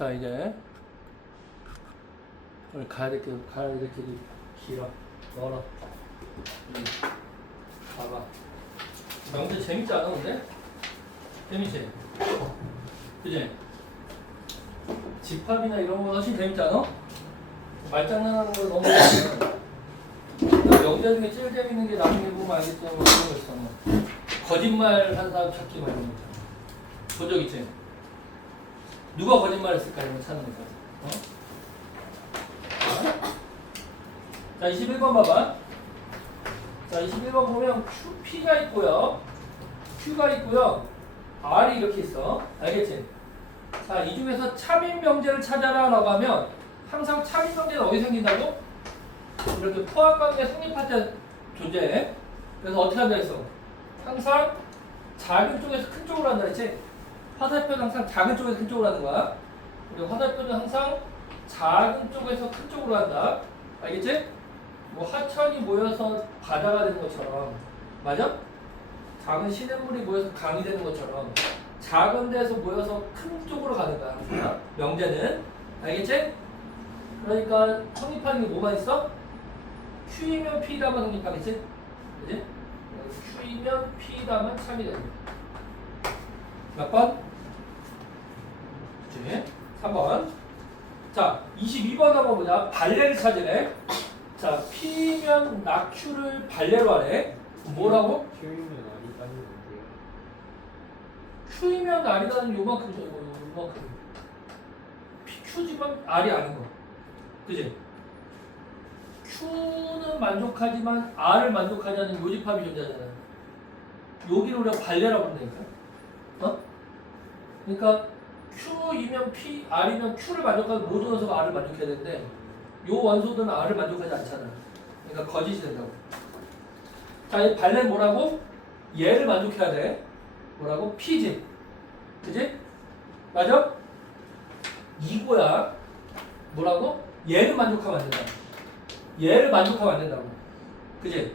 자, 이제 오늘 가야 될 길이 길어, 멀어. 봐봐. 명제 재밌지 않아, 근데? 재밌지? 그지? 집합이나 이런 거 훨씬 재밌지 않아? 말장난하는 거 너무 재밌어. 명제 중에 제일 재밌는 게 나중에 보면 알겠지만 뭐 그런 거 있잖아. 거짓말 한 사람 찾기 막 이런 거. 본 적 있지? 누가 거짓말 했을까 이런 거 찾는 거야. 어? 자, 21번 봐봐. 자, 21번 보면 P가 있고요. Q가 있고요. R이 이렇게 있어. 알겠지? 자, 이 중에서 참인 명제를 찾아라 라고 하면 항상 참인 명제는 어디 생긴다고? 이렇게 포함관계 성립할 때 존재해. 그래서 어떻게 한다 했어? 항상 작은 쪽에서 큰 쪽으로 한다 했지? 화살표는 항상 작은 쪽에서 큰 쪽으로 하는 거야. 그리고 화살표는 항상 작은 쪽에서 큰 쪽으로 한다. 알겠지? 뭐 하천이 모여서 바다가 되는 것처럼, 맞아? 작은 시냇물이 모여서 강이 되는 것처럼 작은 데서 모여서 큰 쪽으로 가는 거야. 항상. 명제는. 알겠지? 그러니까 성립하는 게 뭐만 있어? Q이면 P다만 성립하겠지? 그지? Q이면 P다만 참이 되는 거야. 몇 번? 그치? 3번. 자, 22번 한번 보자. 발레를 찾으래. 자, P면 낙Q를 발레로 하래. 뭐라고? Q이면 아니다는 건데요. Q이면 R이다는 요만큼이죠. 요만큼. Q지만 R이 아닌 거. 그지? Q는 만족하지만 R을 만족하지 않는 요집합이 존재하잖아. 여기를 우리가 발레라고 한다니까. 어? 그러니까 Q이면 P, R이면 Q를 만족하는 모든 원소가 R을 만족해야 되는데 요 원소들은 R을 만족하지 않잖아. 그러니까 거짓이 된다고. 자, 이 발레는 뭐라고? 얘를 만족해야 돼. 뭐라고? P지. 그지? 맞아? 이거야. 뭐라고? 얘를 만족하면 안 된다. 얘를 만족하면 안 된다고. 그지?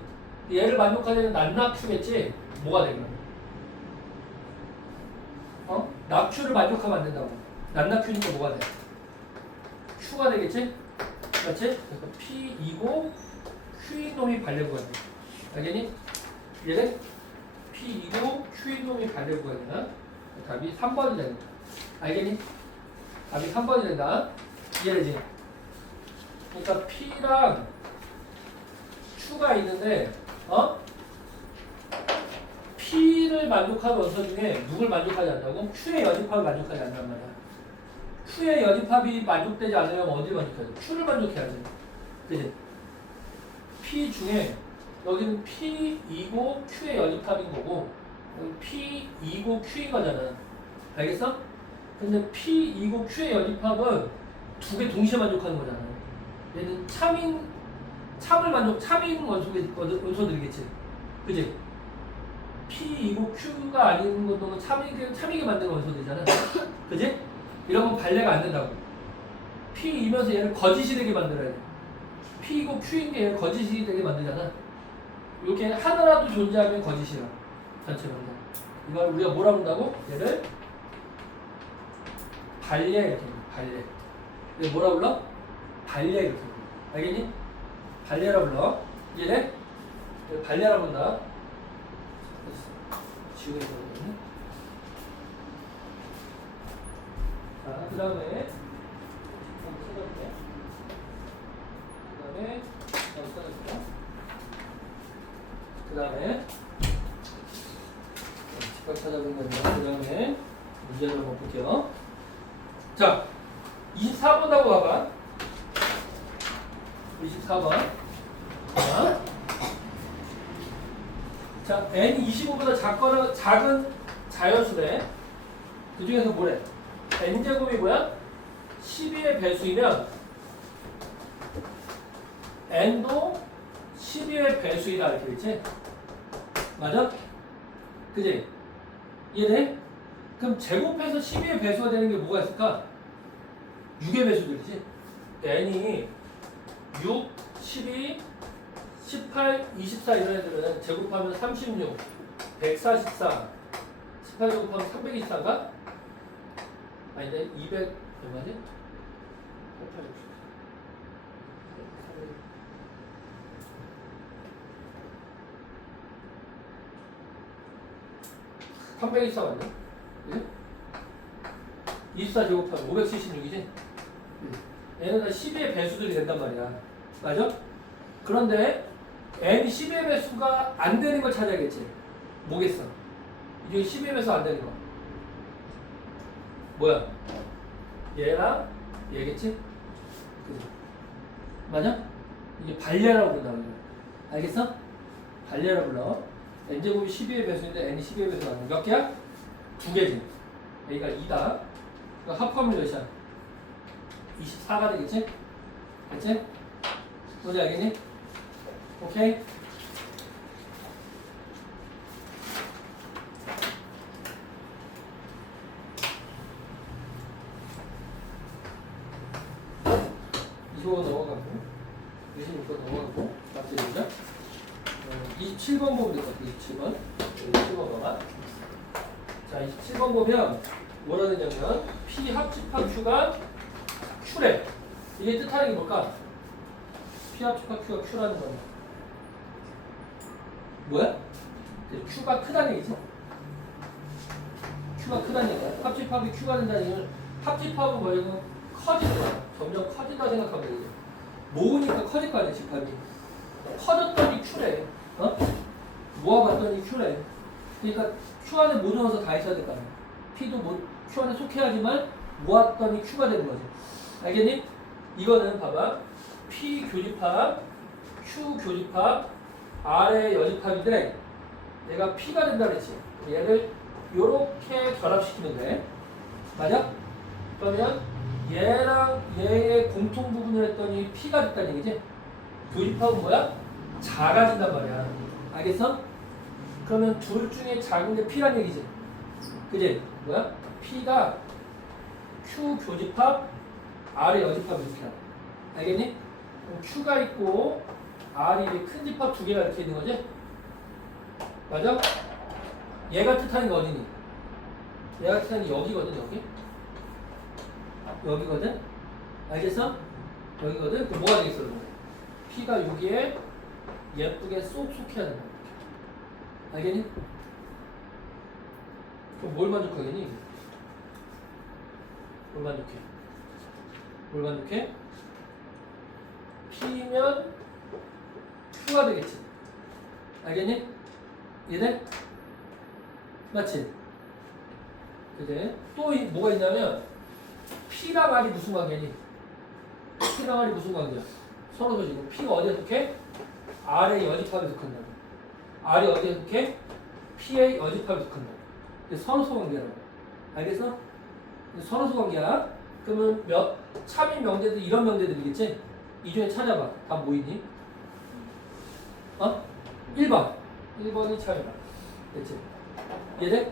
얘를 만족하려면 난낙Q겠지? 뭐가 되면? 어? 낙Q를 만족하면 안 된다고. 난낙Q니까 뭐가 돼? Q가 되겠지? 그렇지? 그래서 P2고 Q인 놈이 발레구가 돼. 알겠니? 얘는 P2고 Q인 놈이 발레구가 되나? 답이 3번이 된다. 알겠니? 답이 3번이 된다. 이해되지? 그러니까 P랑 Q가 있는데, 어? P를 만족하는 원소 중에 누굴 만족하지 않는다고? Q의 여집합을 만족하지 않는단 말이야. Q의 여집합이 만족되지 않으면 어디를 만족해야 돼? Q를 만족해야지. 그지? P 중에 여기는 P2고 Q의 여집합인 거고 여기 P2고 Q인 거잖아. 알겠어? 근데 P2고 Q의 여집합은 두 개 동시에 만족하는 거잖아. 얘는 참인 원소들이겠지. 그지? P2고 Q가 아닌 것도 참이게 만드는 원소들이잖아. 그지? 이런 건 발레가 안 된다고. P이면서 얘를 거짓이 되게 만들어야 돼. P이고 Q인 게 얘를 거짓이 되게 만들잖아. 이렇게 하나라도 존재하면 거짓이야. 전체로. 이걸 우리가 뭐라고 한다고? 얘를 발레 이렇게 해. 발레. 얘 뭐라 불러? 발레 이렇게. 알겠니? 발레라 불러. 얘네? 발레라 본다. 지우개 있거든요. 자, 그 다음에 집합 찾아보는 건데 그 다음에 문제를 한번 볼게요. 자, 24번 하고 봐봐. 24번. 자, n이 25보다 작은 자연수래. 그 중에서 뭐래? n제곱이 뭐야? 12의 배수이면 n도 12의 배수이다 이렇게 있지? 맞아? 그지? 이해돼? 그럼 제곱해서 12의 배수가 되는 게 뭐가 있을까? 6의 배수들이지? n이 6, 12, 18, 24 이런 애들은 제곱하면 36, 144, 18 제곱하면 324인가? 아닌데 200, 얼마지? 324 맞나? 예? 24 제곱하면 576이지? 얘는 다 12의 배수들이 된단 말이야. 맞아? 그런데 n 12의 배수가 안 되는 걸 찾아야겠지. 뭐겠어? 이게 12의 배수 안 되는 거. 뭐야? 얘랑 얘겠지? 그죠? 맞아? 이게 발례라고 부른다는 거야. 알겠어? 발례라고 불러. n제곱이 12의 배수인데 n이 12의 배수가 안 돼. 몇 개야? 두 개지. 여기가 2다. 그러니까 합하면 몇이야? 24가 되겠지? 알겠지? 뭔지 알겠니? 오케이? 이거 넘어가고 26번 넘어가고 맞지? 보자. 27번 보면 될것 같아. 27번 27번 봐봐. 자 27번 보면 뭐라 되냐면 P 합집합 Q가 Q래. 이게 뜻하는 게 뭘까? P 합집합 Q가 Q라는 거야. 뭐야? Q가 크다는 얘기지. Q가 크다는 얘기야. 합집합이 Q가 된다는 얘기는 합집합은 뭐냐면 커지는 거야. 점점 커진다 생각하면 되지. 모으니까 커질 거 아니야, 집합이. 커졌더니 Q래. 어? 모아봤더니 Q래. 그러니까 Q 안에 못 넣어서 다 있어야 될 거 아니야. P도 뭐 Q 안에 속해야지만 모았더니 Q가 되는 거지. 알겠니? 이거는 봐봐. P 교집합, Q 교집합, R의 여집합인데 얘가 P가 된다 그랬지. 얘를 요렇게 결합시키면 돼. 맞아? 그러면 얘랑 얘의 공통 부분을 했더니 P가 됐다는 얘기지? 교집합은 뭐야? 작아진단 말이야. 알겠어? 그러면 둘 중에 작은 게 P란 얘기지? 그지? 뭐야? P가 Q 교집합, R의 여집합 이렇게 하는. 알겠니? 그럼 Q가 있고 R이 이제 큰 집합 두 개가 이렇게 있는 거지? 맞아? 얘가 뜻하는 게 어디니? 얘가 뜻하는 게 여기거든, 여기? 여기거든? 알겠어? 여기거든? 그럼 뭐가 되겠어, 그러면? P가 여기에 예쁘게 쏙 속해야 된다. 알겠니? 그럼 뭘 만족하겠니? 뭘 만족해? 뭘 만족해? P면 Q가 되겠지. 알겠니? 이해돼? 맞지? 그지? 또 뭐가 있냐면 P랑 R이 무슨 관계니? P랑 R이 무슨 관계야? 서로 지금 P가 어디에 속해? R의 여집합에 속한다. R이 어디에 속해? P의 여집합에 속한다. 선호소 관계라고. 알겠어? 선호소 관계야. 그러면 참인 명제들 이런 명제들이겠지? 이 중에 찾아봐. 다 뭐 있니? 어? 1번. 1번이 참이다. 됐지? 이해돼?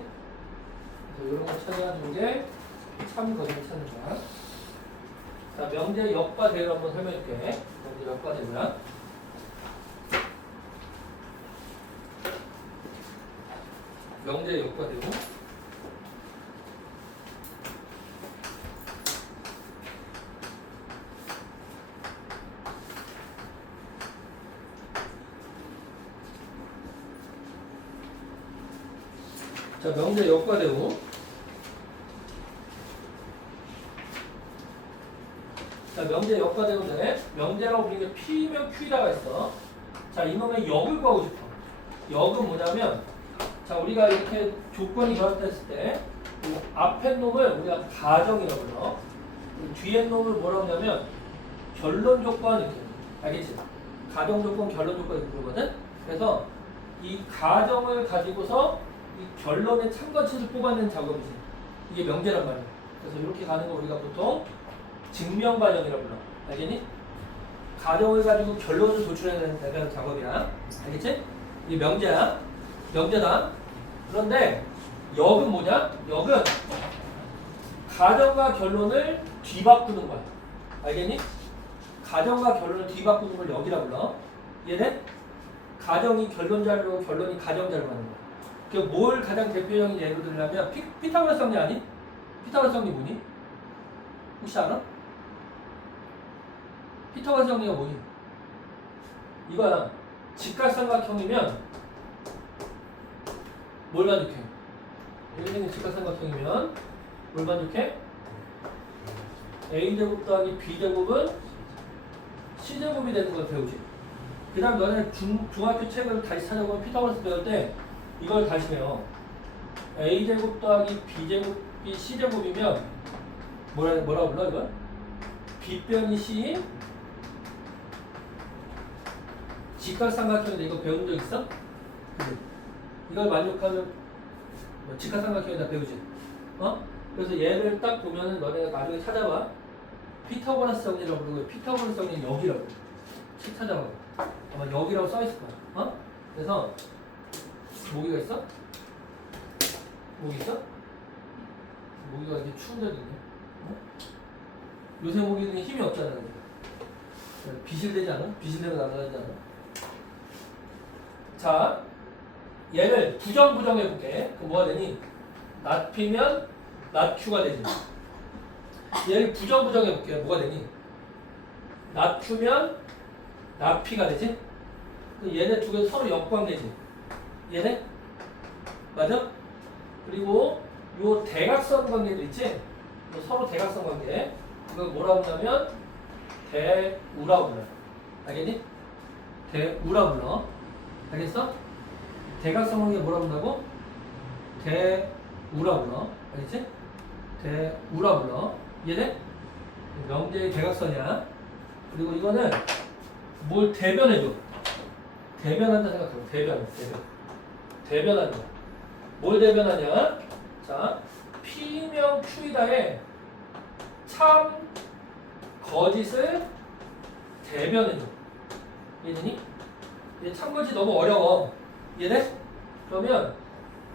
그래서 이런 거 찾아주는 게 참거든을 찾는 거야. 자, 명제 역과 대를 한번 설명해줄게. 명제 역과 대고야. 명제 역과 대고. 자, 명제 역과 대우. 자, 명제 역과 대우인데 명제라고 부르는 게 P면 Q라고 했어. 자, 이놈의 역을 구하고 싶어. 역은 뭐냐면 자, 우리가 이렇게 조건이 결합됐을 때 앞에 놈을 우리가 가정이라고 불러. 뒤에 놈을 뭐라고 하냐면 결론 조건 이렇게. 알겠지? 가정 조건, 결론 조건 이렇게 부르거든. 그래서 이 가정을 가지고서 이 결론의 참거치를 뽑아내는 작업이지. 이게 명제란 말이야. 그래서 이렇게 가는 거 우리가 보통 증명 과정이라고 불러. 알겠니? 가정을 가지고 결론을 도출해내는 작업이야. 알겠지? 이게 명제야. 명제다. 그런데 역은 뭐냐? 역은 가정과 결론을 뒤바꾸는 거야. 알겠니? 가정과 결론을 뒤바꾸는 걸 역이라고 불러. 이해돼? 가정이 결론자료, 결론이 가정자료 하는 거야. 그 뭘 가장 대표적인 예로 들냐면 피타고라스 정리 아니? 피타고라스 정리 뭐니? 혹시 알아? 피터건 정리가 뭐니? 이거야. 직각삼각형이면 뭘 만족해? 이렇게 생긴 직각삼각형이면 뭘 만족해? A제곱 더하기 B제곱은 C제곱이 되는 걸 배우지. 그 다음 너네 중학교 책을 다시 찾아보면 피타고라스 배울 때 이걸 다시 배워. A제곱 더하기 B제곱이 C제곱이면 뭐라 불러 이걸? B변이 C 직각삼각형인데 이거 배운 적 있어? 그치? 이걸 만족하면 직각삼각형에다 배우지. 그래서 얘를 딱 보면은 너네가 나중에 찾아봐. 피타고라스 정리라고 부르고 피타고라스 정리는 여기라고. 책 찾아봐. 아마 여기라고 써있을 거야. 그래서 모기가 있어? 모기 있어? 모기가 이렇게 추운 데도 있네. 요새 모기는 힘이 없잖아. 비실되지 않아? 비실대로 날아다니지 않아? 자, 얘를 부정해볼게. 그럼 뭐가 되니? 낫피면 낫큐가 되지. 얘를 부정해볼게. 뭐가 되니? 낫큐면 낫피가 되지? 얘네 두 개 서로 역관계지. 얘네? 맞아? 그리고 요 대각선 관계도 있지? 요 서로 대각선 관계. 이거 뭐라고 하냐면 대우라고 불러. 알겠니? 대우라고 불러. 알겠어? 대각선 관계 뭐라고 부른다고? 대우라고 불러. 알겠지? 대우라고 불러. 얘네? 명제의 대각선이야. 그리고 이거는 뭘 대변해줘. 대변한다 생각하고 대변한다. 뭘 대변하냐? 자, P명 Q이다에 참 거짓을 대변해줘. 얘들이? 얘 참 거짓 너무 어려워. 얘네? 그러면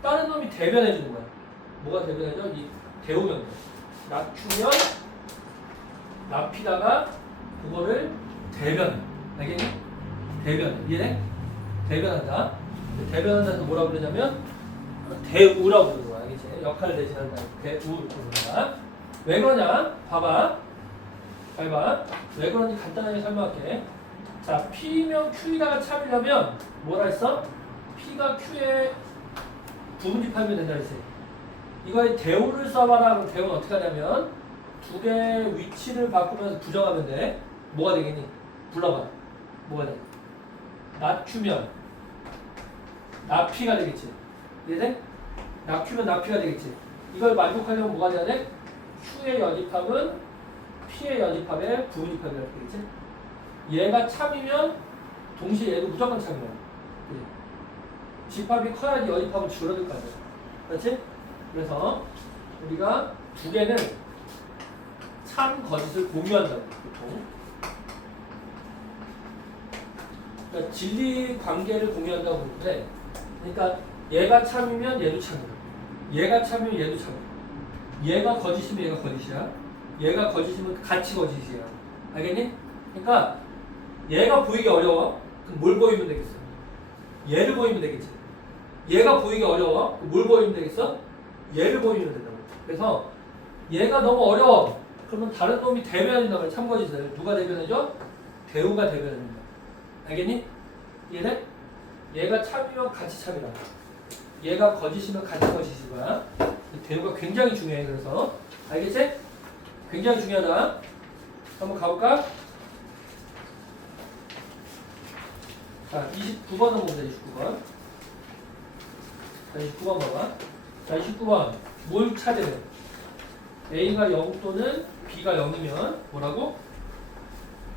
다른 놈이 대변해주는 거야. 뭐가 대변해줘? 이 대우면 낮추면 납히다가 그거를 대변해. 알겠니? 대변해. 얘네? 대변한다. 대변한다는 뭐라고 그러냐면 대우라고 부르는 거야. 알겠지? 역할을 대신한다. 대우를 부르는 거야. 왜 그러냐? 봐봐. 잘 봐. 왜 그런지 간단하게 설명할게. 자, P명 Q에다가 참이려면 뭐라 했어? P가 Q에 부분집하면 된다 했지. 이거에 대우를 써봐라. 그럼 대우는 어떻게 하냐면 두 개의 위치를 바꾸면서 부정하면 돼. 뭐가 되겠니? 불러봐. 뭐가 돼? 낮추면 나피가 되겠지. 이해돼? 낮추면 나피가 되겠지. 이걸 만족하려면 뭐가 돼야 돼? Q의 여집합은 P의 여집합의 부분집합이라고 되겠지. 얘가 참이면 동시에 얘도 무조건 참이야. 집합이 커야지 여집합은 줄어들 거 아니야. 그렇지? 그래서 우리가 두 개는 참 거짓을 공유한다고 보통. 그러니까 진리 관계를 공유한다고 보는데, 그러니까 얘가 참이면 얘도 참이야. 얘가 참이면 얘도 참이야. 얘가 거짓이면 얘가 거짓이야. 얘가 거짓이면 같이 거짓이야. 알겠니? 그러니까 얘가 보이기 어려워. 그럼 뭘 보이면 되겠어? 얘를 보이면 되겠지. 얘가 보이기 어려워. 그럼 뭘 보이면 되겠어? 얘를 보이면 된다고. 그래서 얘가 너무 어려워. 그러면 다른 놈이 대변한단 말이야. 참거짓을. 누가 대변해줘? 대우가 대변해준다. 알겠니? 얘네? 얘가 참이면 같이 참이라. 얘가 거짓이면 같이 거짓이야. 대우가 굉장히 중요해. 그래서 알겠지? 굉장히 중요하다. 한번 가볼까? 자, 29번은 보자. 29번. 자, 29번 봐봐. 자, 29번. 뭘 찾으래? A가 0 또는 B가 0이면 뭐라고?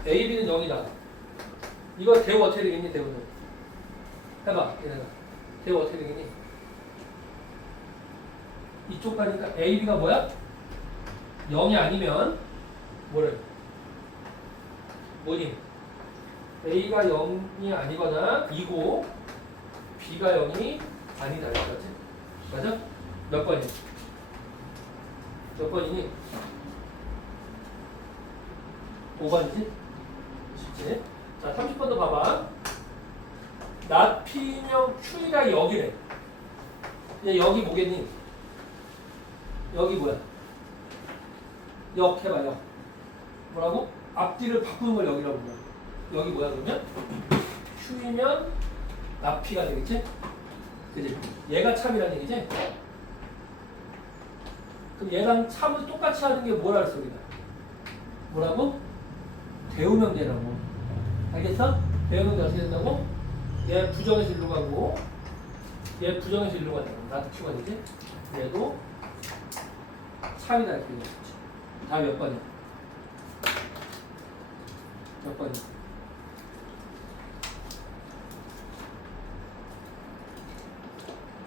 A, B는 0이다. 이거 대우 어떻게 되겠니? 대우는 해봐. 얘네가 대우 어떻게 되겠니? 이쪽 가니까 A, B가 뭐야? 0이 아니면 뭐니? A가 0이 아니거나 2고 B가 0이 아니다. 이거지? 맞아? 몇 번이니? 몇 번이니? 5번이지? 쉽지? 자, 30번도 봐봐. 나 P명 Q가 여기래. 얘 여기 뭐겠니? 여기 뭐야? 역 해봐, 역. 뭐라고? 앞뒤를 바꾸는 걸 역이라고 불러. 여기 뭐야 그러면? Q이면 납P가 되겠지? 그지? 얘가 참이라는 얘기지? 그럼 얘랑 참을 똑같이 하는 게 뭐라 그랬어 우리가? 뭐라고? 대우명제라고. 알겠어? 대우명제 어떻게 된다고? 얘 부정에서 일로 가고 얘 부정에서 일로 간다고. 나도 Q가 되지? 얘도 참이다 이렇게 되겠지. 다음 몇 번이야? 몇 번이야?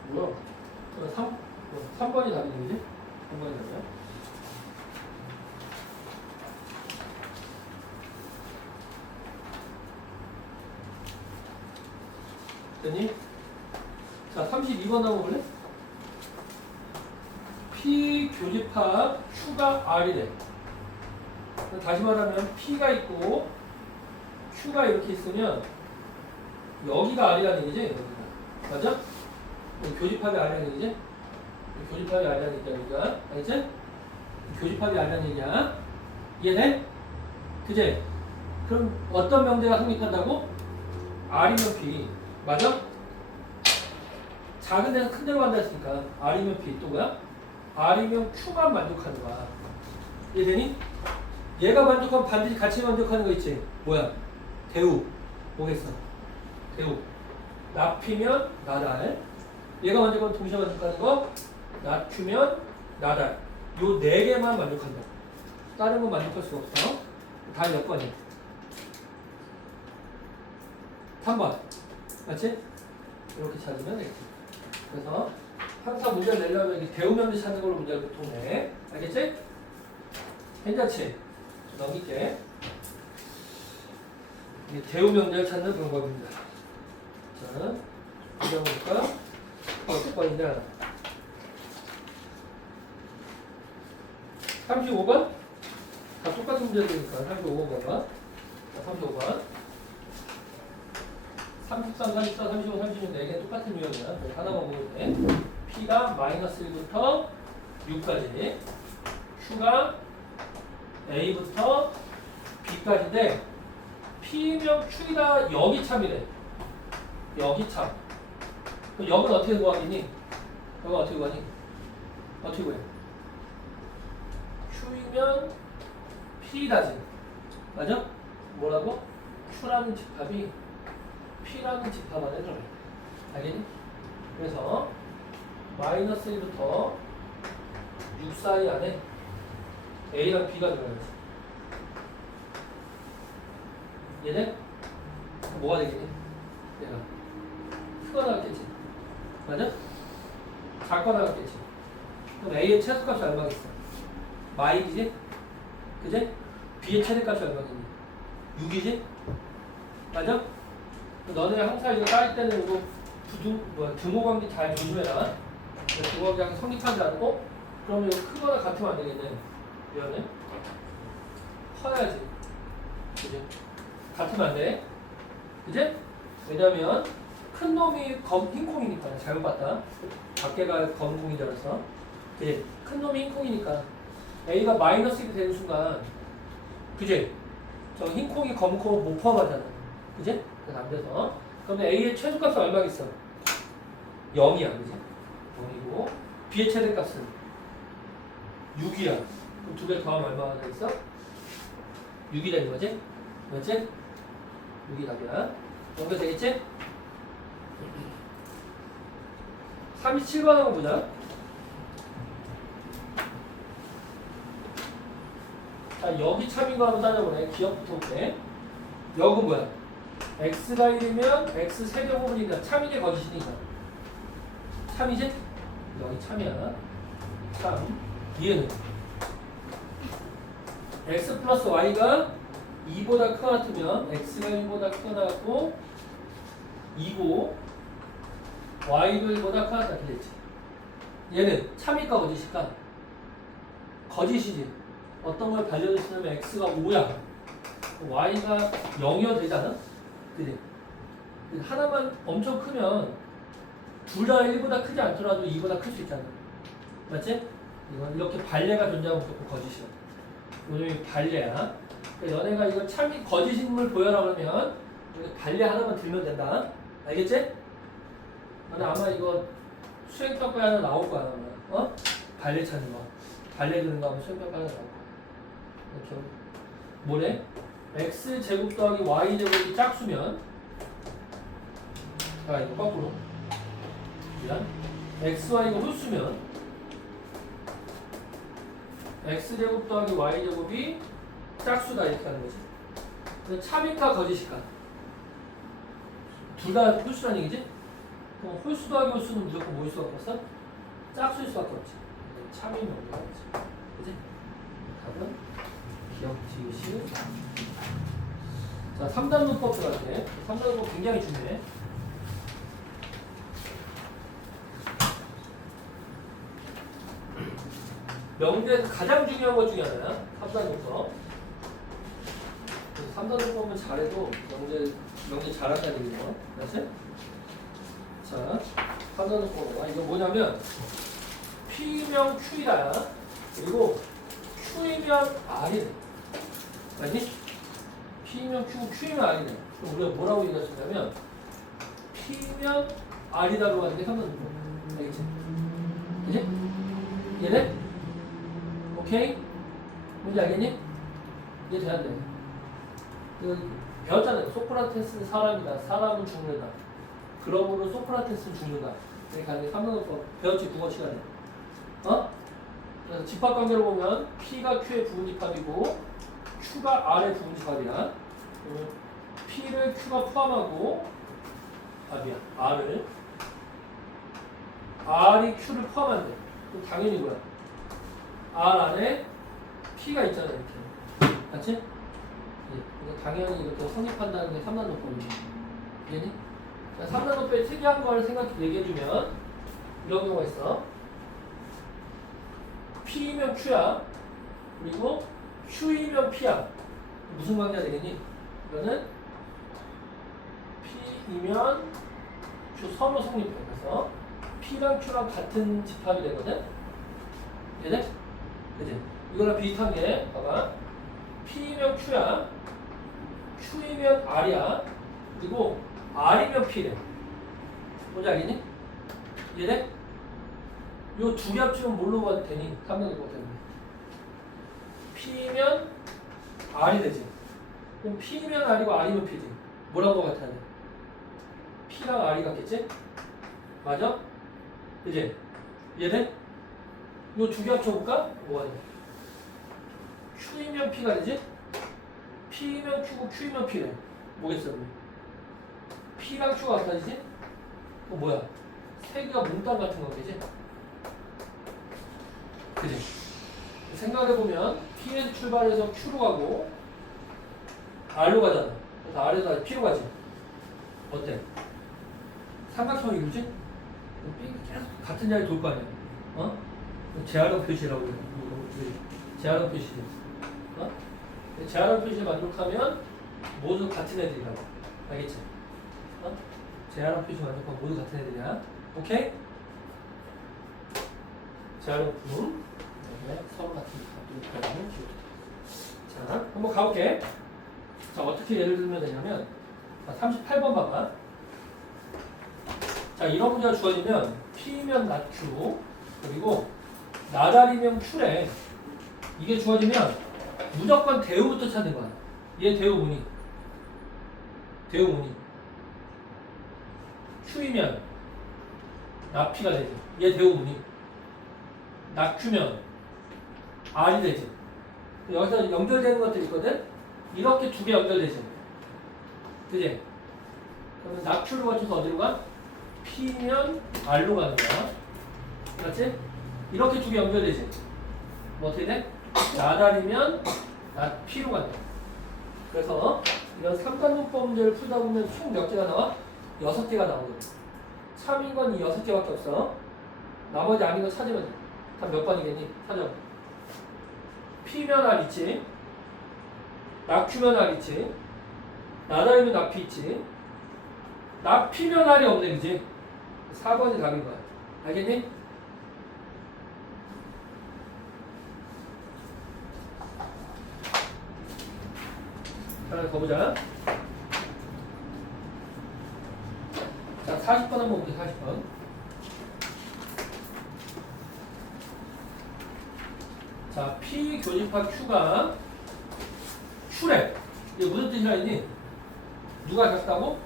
뭐야? 3번이 답이 되겠지? 3번이 답이야? 됐니? 자, 32번 한번 볼래? P 교집합 Q가 R이래. 다시 말하면 P가 있고 Q가 이렇게 있으면 여기가 R이라는 얘기지? 여기가. 맞아? 교집합이 R이라는 얘기지? 교집합이 R이라는 얘기야, 그러니까. 알겠지? 교집합이 R이라는 얘기야. 이해돼? 그제? 그럼 어떤 명제가 성립한다고? R이면 P. 맞아? 작은 데서 큰 데로 간다 했으니까 R이면 P. 또 뭐야? R이면 Q만 만족하는 거야. 이해되니? 얘가 만족하면 반드시 같이 만족하는 거 있지? 뭐야? 대우. 뭐겠어? 대우. 납피면 나달. 얘가 만족하면 동시에 만족하는 거? 낮추면 나달. 요 네 개만 만족한다. 다른 건 만족할 수가 없어. 다음 몇 번이야? 3번. 맞지? 이렇게 찾으면 되겠지. 그래서 항상 문제를 내려면 이렇게 대우명제 찾는 걸로 문제를 보통 내. 알겠지? 괜찮지? 넘길게. 이게 대우명제를 찾는 방법입니다. 자, 보자보니까 몇 번이냐? 35번? 다 똑같은 문제들이니까 35번 봐봐. 자, 35번. 33, 34, 35, 36 4개 똑같은 유형이야. 하나만 보면 돼. P가 마이너스 1부터 6까지, Q가 A부터 B까지인데 P면 Q이다 여기 참이래. 여기 참. 그럼 여기는 어떻게 구하겠니? 여기 어떻게 구하니? 어떻게 구해? Q이면 P다지. 맞아? 뭐라고? Q라는 집합이 P라는 집합 안에 들어가. 알겠니? 그래서 마이너스 1부터 6 사이 안에 A랑 B가 들어가야지. 얘는 뭐가 되겠니? 얘가 크거 나왔겠지. 맞아? 작거 나왔겠지. 그럼 A의 최소값이 얼마겠어? 마이지? 그지? B의 최대값이 얼마겠니? 6이지? 맞아? 너네 항상 이거 따일 때는 이거 등호관계 잘 조심해라. 등호관계 성립하지 않고 그러면 이거 크거나 같으면 안 되겠네. 미안해. 커야지. 그지? 같으면 안 돼. 그지? 왜냐면 큰 놈이 흰콩이니까. 잘못 봤다. 밖에가 검은콩인 줄 알았어. 그지? 큰 놈이 흰콩이니까 A가 마이너스 1이 되는 순간 그지? 저 흰콩이 검은콩을 못 포함하잖아. 그지? 그래서 안 돼서. 그러면 A의 최소값은 얼마겠어? 0이야. 그지? 0이고 B의 최대값은 6이야. 그럼 두 개 더하면 얼마가 되겠어? 6이 되는 거지? 맞지? 6이 답이야. 연결되겠지? 37번 한번 보자. 자, 여기 참인 거 한번 따져보네. 기억부터 볼게. 여기는 뭐야? x가 1이면 x 세제곱이니까 참이지 거짓이니까. 참이지? 여기 참이야. 참. 얘는 x 플러스 y가 2보다 크거나 같으면 x가 1보다 크거나 같고 2고 y도 1보다 크거나 같다 그랬지. 얘는 참일까 거짓일까? 거짓이지. 어떤 걸 반려줬으면 x가 5야. y가 0이어도 되잖아? 그지? 하나만 엄청 크면 둘 다 1보다 크지 않더라도 2보다 클 수 있잖아. 맞지? 이건 이렇게 반례가 존재하면 무조건 거짓이야. 요놈이 발레야. 그러니까 너네가 이거 참이 거짓인물 보여라 그러면 이거 발레 하나만 들면 된다. 알겠지? 너네 아마 이거 수행평가에 하나 나올 거야 아마. 어? 발레 찾는 거. 발레 드는 거 하면 수행평가 하나 나올 거야. 이렇게 뭐래? x제곱 더하기 y제곱이 짝수면 자 이거 거꾸로 미안 xy가 홀수면 x제곱 더하기 y제곱이 짝수다 이렇게 하는 거지. 근데 참일까 거짓일까? 둘 다 홀수라는 얘기지? 그럼 홀수 더하기 홀수는 무조건 뭐일 수밖에 없어? 짝수일 수밖에 없지. 참이면 어디가 있지? 그지? 답은 기억 지우시. 자 3단 문법 들어갈게. 3단 문법 굉장히 중요해. 명제에서 가장 중요한 것 중에 하나야. 3단 문법. 3단 문법은 잘해도 명제 잘한다는 얘기죠. 알았지? 자 3단 문법. 이거 뭐냐면 P면 Q이다. 그리고 Q이면 R이네. 알지? P면 Q고 Q이면 R이네. 그럼 우리가 뭐라고 얘기할 수 있냐면 P면 R이다로 하는 게 3단 문법. 알겠지? 그지? 이해돼? 오케이? 뭔지 알겠니? 이해 돼야 돼. 이거 배웠잖아요. 소크라테스는 사람이다. 사람은 죽는다. 그러므로 소크라테스는 죽는다. 이렇게 하는 게 3단 문법 배웠지 국어 시간에. 어? 그래서 집합관계로 보면 P가 Q의 부분집합이고 Q가 R의 부분집합이야. P를 Q가 포함하고 R이 Q를 포함한대. 그럼 당연히 뭐야? R 안에 P가 있잖아 이렇게. 맞지? 예. 그러니까 당연히 이렇게 성립한다는 게 3단 논법이지. 이해니? 3단 논법의 특이한 걸 얘기해주면 이런 경우가 있어. P이면 Q야. 그리고 Q이면 P야. 무슨 관계가 되겠니? 이거는 P이면 Q 서로 성립해. 그래서 P랑 Q랑 같은 집합이 되거든? 이해돼? 그치? 이거랑 비슷한 게 봐봐. P이면 Q야. Q이면 R이야. 그리고 R이면 P래. 뭔지 알겠니? 이해돼? 요 두 개 합치면 뭘로 봐도 되니? 3단 문법 때문에. P면 R이 되지. 그럼 P면 R이고 R이면 P지. 뭐라고 같아? P랑 R이 같겠지? 맞아? 그지? 이해돼? 요 두 개 합쳐볼까? 뭐가 돼? Q이면 P가 되지? P면 Q고 Q이면 P래. 뭐겠어? P랑 Q가 같아지지? 뭐야? 세 개가 몽땅 같은 거겠지? 그지? 생각해보면 P에서 출발해서 Q로 가고 R로 가잖아. 그래서 R에서 P로 가지. 어때? 삼각형이 이루지? B가 계속 같은 자리에 돌 거 아니야. 어? 재활용 표시라고 그래. 재활용 표시. 어? 재활용 표시를 만족하면 모두 같은 애들이라고. 알겠지? 어? 재활용 표시 만족하면 모두 같은 애들이야. 오케이? 재활용품. 서로 같은 것도 자, 한번 가볼게. 자, 어떻게 예를 들면 되냐면 38번 봐봐. 자, 이런 문제가 주어지면 P면 낫 Q 그리고 나달이면 Q래. 이게 주어지면 무조건 대우부터 찾는 거야. 얘 대우문이. Q이면 나P가 되지. 얘 대우문이. 나Q면 R이 되지. 여기서 연결되는 것들이 있거든? 이렇게 두 개 연결되지. 그지? 그러면 나Q를 거쳐서 어디로 가? P면 R로 가는 거야. 맞지? 이렇게 두 개 연결되지. 뭐 어떻게 돼? 나달이면 P로 간다. 그래서 이런 3단문법 문제를 풀다 보면 총 몇 개가 나와? 6개가 나오거든. 참인 건 이 6개밖에 없어. 나머지 아닌 거 찾으면 돼. 답 몇 번이겠니? 찾아. P면 R 있지. 나Q면 R 있지. 나달이면 나P 있지. 나P면 R이 없네, 그지? 4번이 답인 거야. 알겠니? 하나 가보자. 자, 40번 한번 볼게요. 40번. 자, P 교집합 Q가 Q래. 이게 무슨 뜻이라 했니? 누가 작다고?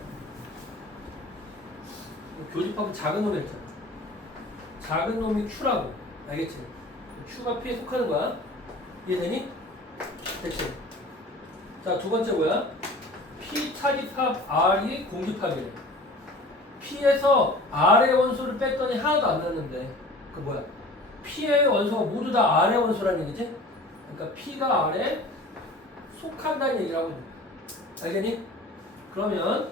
교집합은 작은 놈이 했잖아. 작은 놈이 Q라고. 알겠지? Q가 P에 속하는 거야. 이해되니? 됐지? 자, 두 번째 뭐야? P 차집합 R이 공집합이래. P에서 R의 원소를 뺐더니 하나도 안 났는데 그 뭐야? P의 원소가 모두 다 R의 원소라는 얘기지? 그러니까 P가 R에 속한다는 얘기를 하고 있는 거야. 알겠니? 그러면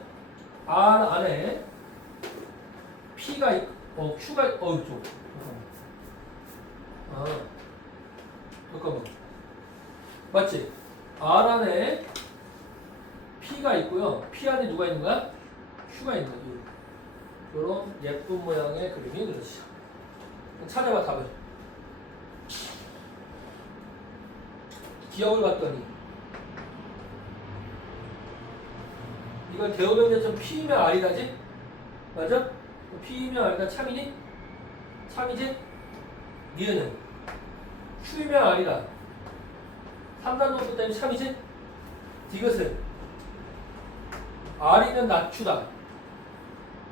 R 안에 P가 Q가 좀 잠깐만 맞지? R 안에 P가 있고요. P 안에 누가 있는 거야? Q가 있는 거야. 이런 예쁜 모양의 그림이 그렇지. 찾아봐 답을. 기억을 봤더니 이걸 대우변제점 P이면 R이다지? 맞아? P이면 R이다 참이니? 참이지? 니은은 Q이면 R이다. 3단 노트 때문에 참이지? 이것은 R이면 낙추다.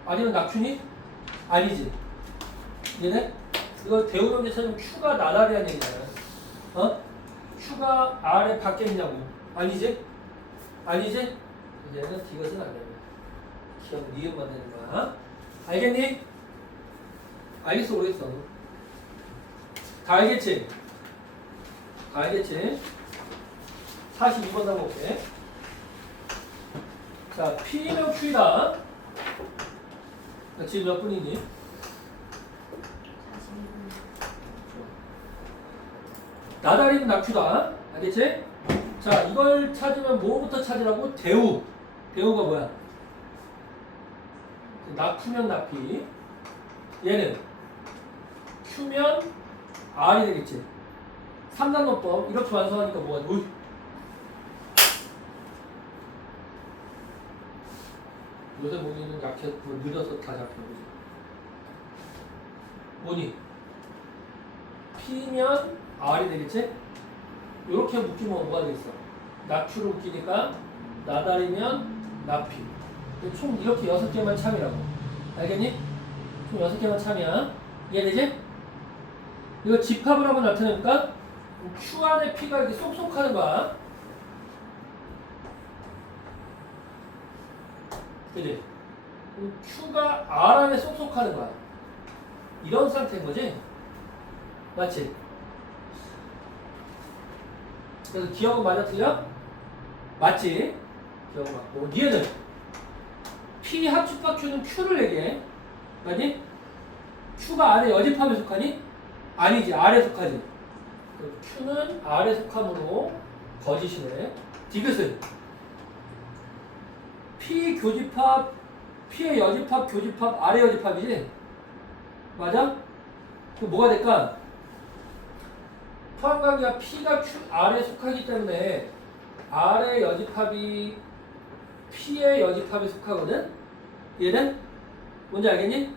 R이면 낙추니? 아니지. 얘네? 이거 대우변제처럼 Q가 나날이라는 얘기잖아. Q가 R에 밖에 있냐고. 아니지? 아니지? 얘는 이것은 안 되는 거야. 기억 니은만 되는 거야. 알겠니? 알겠어 모르겠어? 다 알겠지? 다 알겠지? 42번 한번 볼게. 자, P면 Q이다. 자, 지금 몇 분이니? 42분. 나다리는 낙추다. 알겠지? 자, 이걸 찾으면 뭐부터 찾으라고? 대우. 대우가 뭐야? 낙추면 낙피. 얘는 Q면 R이 되겠지. 3단원법 이렇게 완성하니까 뭐가 돼? 요새 보기는 약해, 느려서 다 잡혀. 뭐니? P면 R이 되겠지? 이렇게 묶이면 뭐가 되겠어? 낙추로 묶이니까 나다리면 낙피. 총 이렇게 6개만 참이라고. 알겠니? 총 6개만 참이야. 이해되지? 이거 집합을 한번 나타내니까 Q 안에 P가 이렇게 쏙쏙 하는 거야. 그지? Q가 R 안에 쏙쏙 하는 거야. 이런 상태인 거지? 맞지? 그래서 기억은 맞아 틀려? 맞지? 기억은 맞고. 얘는 P 합집합 Q는 Q를 얘기해. 맞니? Q가 R의 여집합에 속하니? 아니지. R에 속하지. Q는 R에 속함으로 거짓이네. 디귿은 P 교집합, P의 여집합, 교집합, R의 여집합이지? 맞아? 그럼 뭐가 될까? 포함관계가 P가 Q, R에 속하기 때문에 R의 여집합이 P의 여집합에 속하거든? 얘는? 뭔지 알겠니?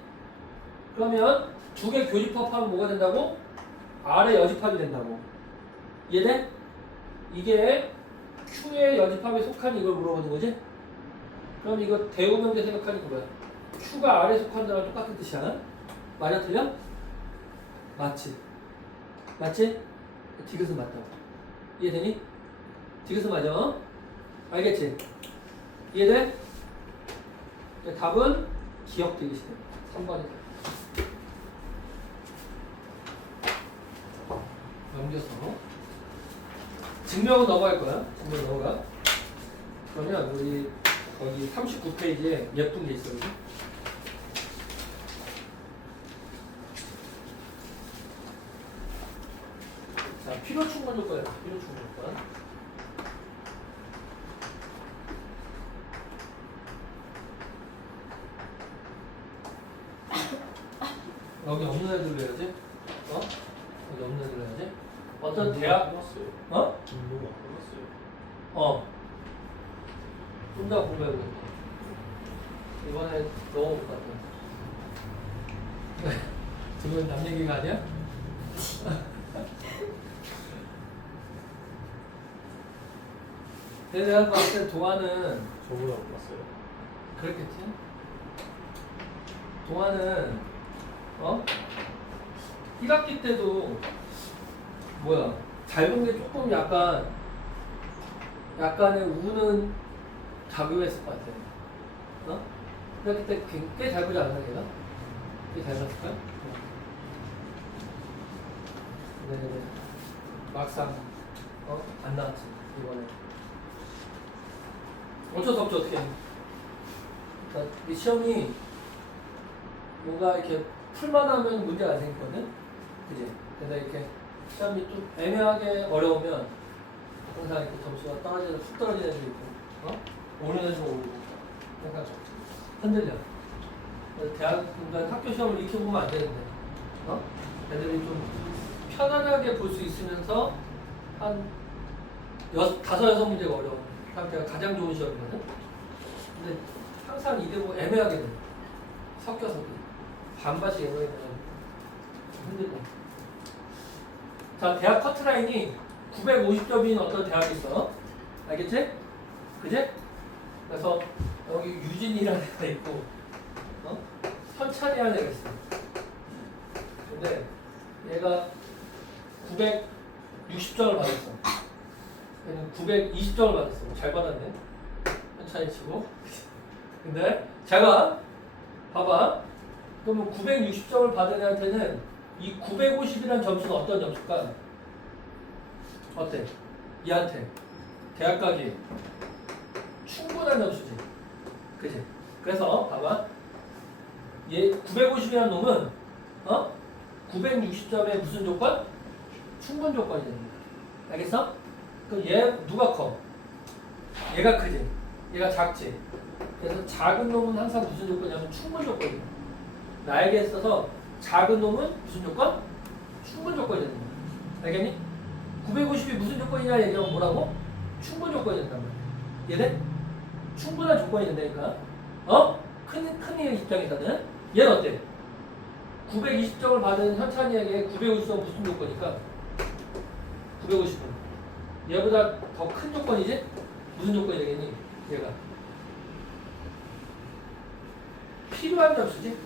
그러면 두 개 교집합하면 뭐가 된다고? R의 여집합이 된다고. 이해돼? 이게 Q의 여집합에 속하니 이걸 물어보는 거지? 그럼 이거 대우명제 생각하니까 뭐야? Q가 R에 속한다랑 똑같은 뜻이야. 맞아 틀려? 맞지? 맞지? 디귿은 맞다고. 이해되니? 디귿은 맞아. 알겠지? 이해돼? 답은 기억 디귿이 돼. 3번이다. 넘겨서 증명은 넘어갈 거야. 증명 넘어가. 그러면 우리 거기 39페이지에 예쁜 게 있어. 그치? 자, 필요 충분 요건. 필요 충분 요건. 여기 없는 애들로 해야지. 여기 없는 애들로 해야지. 어떤 대학? 끝났어요. 어? 진로가 끝났어요. 혼자 공부해보겠다. 이번에 너무 못 같아. 지금 남 얘기가 아니야? 내가 봤을 때 동화는 저보다 못 봤어요. 그렇겠지? 동화는 1학기 때도 뭐야 잘 본 게 조금 약간의 우는 작용했을 것 같아. 1학기 때 꽤 잘 보지 않았나 걔가? 꽤 잘 봤을까? 네네네. 막상 안 나왔지 이번에. 어쩔 수 없죠 어떻게. 그러니까 이 시험이 뭔가 이렇게 풀만 하면 문제가 안 생기거든? 그지? 근데 이렇게 시험이 좀 애매하게 어려우면 항상 이렇게 점수가 떨어지는, 훅 떨어지는 애들이 있고, 오르는 애들 오르고, 약간 흔들려. 그래서 대학, 그러니까 학교 시험을 이렇게 보면 안 되는데, 애들이 좀 편안하게 볼 수 있으면서 한 5-6문제가 어려운 상태가 가장 좋은 시험이거든? 근데 항상 이게 뭐 애매하게 돼. 섞여서. 반반씩 애매하게 되면 힘들고. 자, 대학 커트라인이 950점인 어떤 대학이 있어. 알겠지? 그지? 그래서 여기 유진이라는 애가 있고, 현찬이라는 애가 있어. 근데 얘가 960점을 받았어. 얘는 920점을 받았어. 잘 받았네. 현찬이 치고. 근데 제가 봐봐. 그러면 960점을 받은 애한테는 이 950이라는 점수는 어떤 점수일까? 어때? 얘한테 대학 가기 충분한 점수지. 그치? 그래서 봐봐. 얘 950이라는 놈은 960점의 무슨 조건? 충분 조건이 되는 거야. 알겠어? 그럼 얘 누가 커? 얘가 크지? 얘가 작지? 그래서 작은 놈은 항상 무슨 조건이냐면 충분 조건이야. 나에게 있어서 작은 놈은 무슨 조건? 충분 조건이 되는 거야. 알겠니? 950이 무슨 조건이냐 얘기하면 뭐라고? 충분 조건이 된단 말이야. 얘네? 충분한 조건이 된다니까. 큰 입장에서는 얘는 어때? 920점을 받은 현찬이에게 950점 무슨 조건일까? 950점. 얘보다 더 큰 조건이지? 무슨 조건이 되겠니? 얘가 필요한 점수지?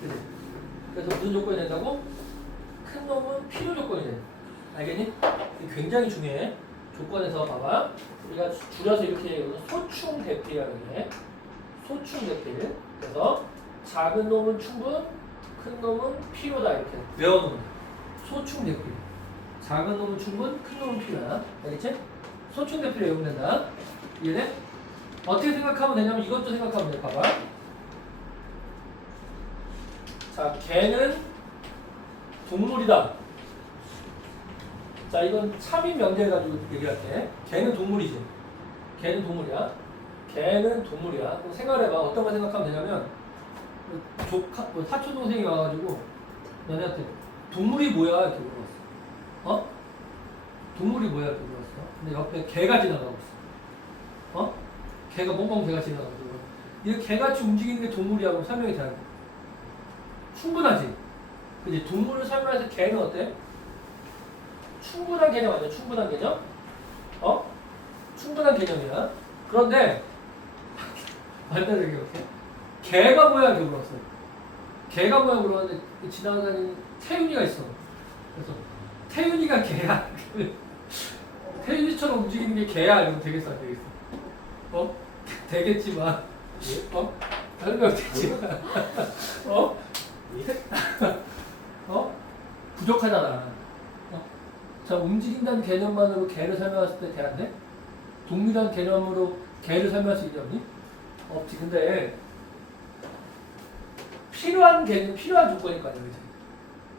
그치? 그래서 무슨 조건이 된다고? 큰 놈은 필요 조건이 돼. 알겠니? 이게 굉장히 중요해. 조건에서 봐봐. 우리가 줄여서 이렇게 얘기하면 소충 대필이라고 해. 소충 대필. 그래서 작은 놈은 충분, 큰 놈은 필요다. 이렇게 외워놓는 거야. 소충 대필. 작은 놈은 충분, 큰 놈은 필요하다. 알겠지? 소충 대필을 외우면 된다. 이해돼? 어떻게 생각하면 되냐면 이것도 생각하면 돼. 봐봐. 자, 개는 동물이다. 자, 이건 참인 명제해가지고 얘기할게. 개는 동물이지. 개는 동물이야. 개는 동물이야. 그럼 생각해봐. 어떤 거 생각하면 되냐면 사촌 동생이 와가지고 너네한테 동물이 뭐야? 이렇게 물어봤어. 동물이 뭐야? 이렇게 물어봤어. 근데 옆에 개가 지나가고 있어. 개가 멍멍 개가 지나가고 있어. 이 개같이 움직이는 게 동물이야. 그럼 설명이 돼야 돼. 충분하지. 그지? 동물을 설명해서 개는 어때? 충분한 개념 아니야? 충분한 개념? 충분한 개념이야. 그런데 말대로 얘기할게. 개가 뭐야? 이렇게 물었어. 개가 뭐야? 물었는데 지나가는 태윤이가 있어. 그래서 태윤이가 개야. 태윤이처럼 움직이는 게 개야? 이러면 되겠어? 안 되겠어? 되겠지만 설명 되지만 부족하잖아. 자, 움직인다는 개념만으로 개를 설명했을 때 대안돼? 동물이라는 개념으로 개를 설명할 수 있니? 없지. 근데 필요한 개는 필요한 조건일 거 아니야, 그치?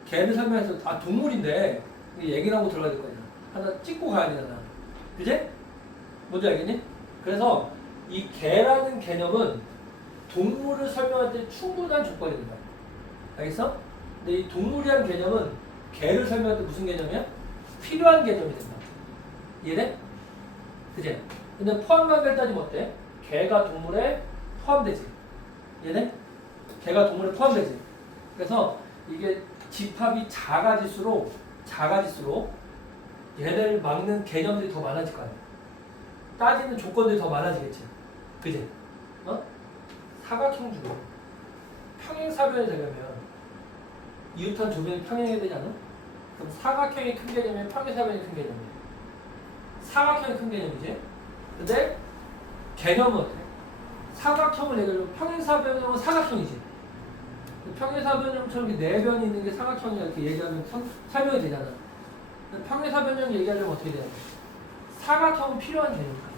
개를 설명해서 동물인데 얘기를 하고 들어가야 될 거 아니야. 하나 찍고 가야 되잖아. 그치? 뭔지 알겠니? 그래서 이 개라는 개념은 동물을 설명할 때 충분한 조건이 된다. 알겠어? 근데 이 동물이라는 개념은 개를 설명할 때 무슨 개념이야? 필요한 개념이 된다. 이해돼? 그치? 근데 포함관계를 따지면 어때? 개가 동물에 포함되지. 얘네? 개가 동물에 포함되지. 그래서 이게 집합이 작아질수록 얘네를 막는 개념들이 더 많아질 거 아니야. 따지는 조건들이 더 많아지겠지. 그지? 어? 사각형 중에 평행사변이 되려면 이웃한 조변이 평행해야 되지 않아? 그럼 사각형이 큰 개념이면 평행사변이 큰 개념이야. 사각형이 큰 개념이지. 근데 개념은 어때? 사각형을 얘기하면 평행사변은 사각형이지. 평행사변형처럼 네 변이 있는 게 사각형이야 이렇게 얘기하면 설명이 되잖아. 근데 평행사변형 얘기하려면 어떻게 돼야 돼? 사각형은 필요한 개념이야.